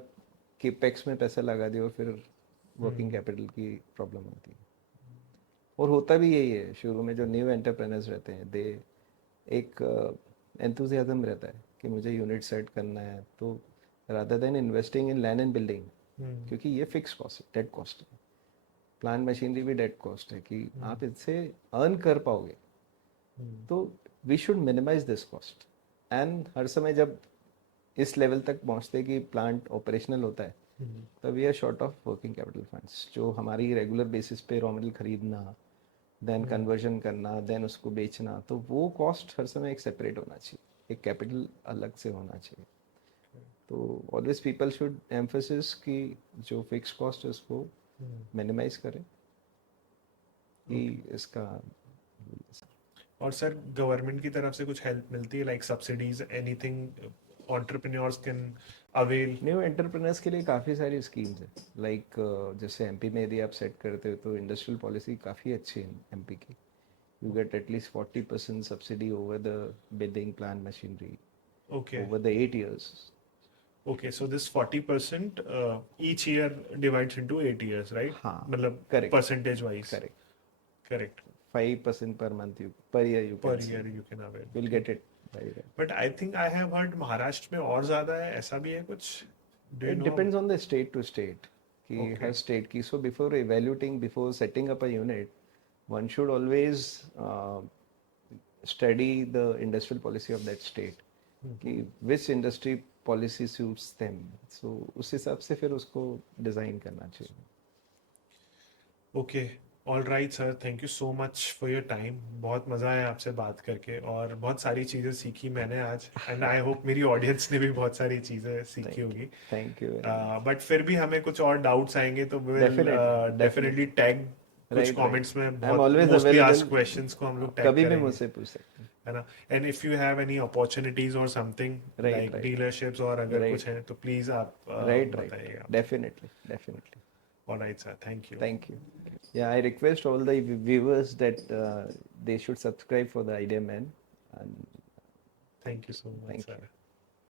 केपेक्स में पैसा लगा दे और फिर वर्किंग कैपिटल की प्रॉब्लम होती है. और होता भी यही है शुरू में. जो न्यू एंटरप्रेनर्स रहते हैं दे एक एंथुजियाज्म रहता है कि मुझे यूनिट सेट करना है, तो rather than investing in land and building, क्योंकि ये फिक्स कॉस्ट है, डेड कॉस्ट है. प्लांट मशीनरी भी डेड कॉस्ट है कि आप इससे अर्न कर पाओगे. तो we should minimize this cost. And हर समय जब इस लेवल तक पहुंचते कि प्लांट ऑपरेशनल होता है तब we are short of working capital funds. जो हमारी रेगुलर बेसिस पे रॉ मटेरियल खरीदना, देन कन्वर्जन करना, देन उसको बेचना, तो वो कॉस्ट हर समय एक सेपरेट होना चाहिए, एक कैपिटल अलग से होना चाहिए. तो ऑलवेज पीपल शुड एम्फोसिस कि जो फिक्स कॉस्ट है उसको मिनिमाइज करें कि इसका. और सर गवर्नमेंट की तरफ से कुछ हेल्प मिलती है like subsidies anything entrepreneurs can avail? New entrepreneurs के लिए काफ़ी सारी स्कीम्स हैं. लाइक जैसे एमपी में यदि आप सेट करते हो तो इंडस्ट्रियल पॉलिसी काफ़ी अच्छी है एमपी की. You get at least 40% subsidy over the building plan machinery okay over the 8 years. Okay, so this 40% each year divides into 8 years, right? हाँ, मतलब correct. Percentage wise. Correct. Correct. 5% per month you per year you पर can year save. You can avail. You'll get it by then. But I think I have heard Maharashtra में और ज्यादा है, ऐसा भी है कुछ? Do you It know? depends on the state to state कि Okay. हर स्टेट की. So before evaluating, before setting up a unit, one should always study the industrial policy of that state कि which industry policy suits them. So उस हिसाब से फिर उसको design करना चाहिए. Okay, all right sir, thank you so much for your time. बहुत मज़ा आया आपसे बात करके और बहुत सारी चीज़ें सीखी मैंने आज. एंड आई होप मेरी ऑडियंस ने भी बहुत सारी चीज़ें सीखी होगी. Thank you very much. But फिर भी हमें कुछ और डाउट्स आएंगे तो विल Definitely, डेफिनेटली टैग कुछ Right, कमेंट्स में. I'm बहुत always mostly asked available. Questions को हम लोग टैग कभी भी करेंगे, मुझसे पूछ सकते हैं. है ना? And if you have any opportunities और something Right, like right. Dealerships और अगर Right. कुछ है तो प्लीज आप Right, बताइएगा. right. Definitely, definitely. Alright sir, thank you. Thank you. Yeah, I request all the viewers that they should subscribe for the Idea Man. And thank you so much thank you. Sir.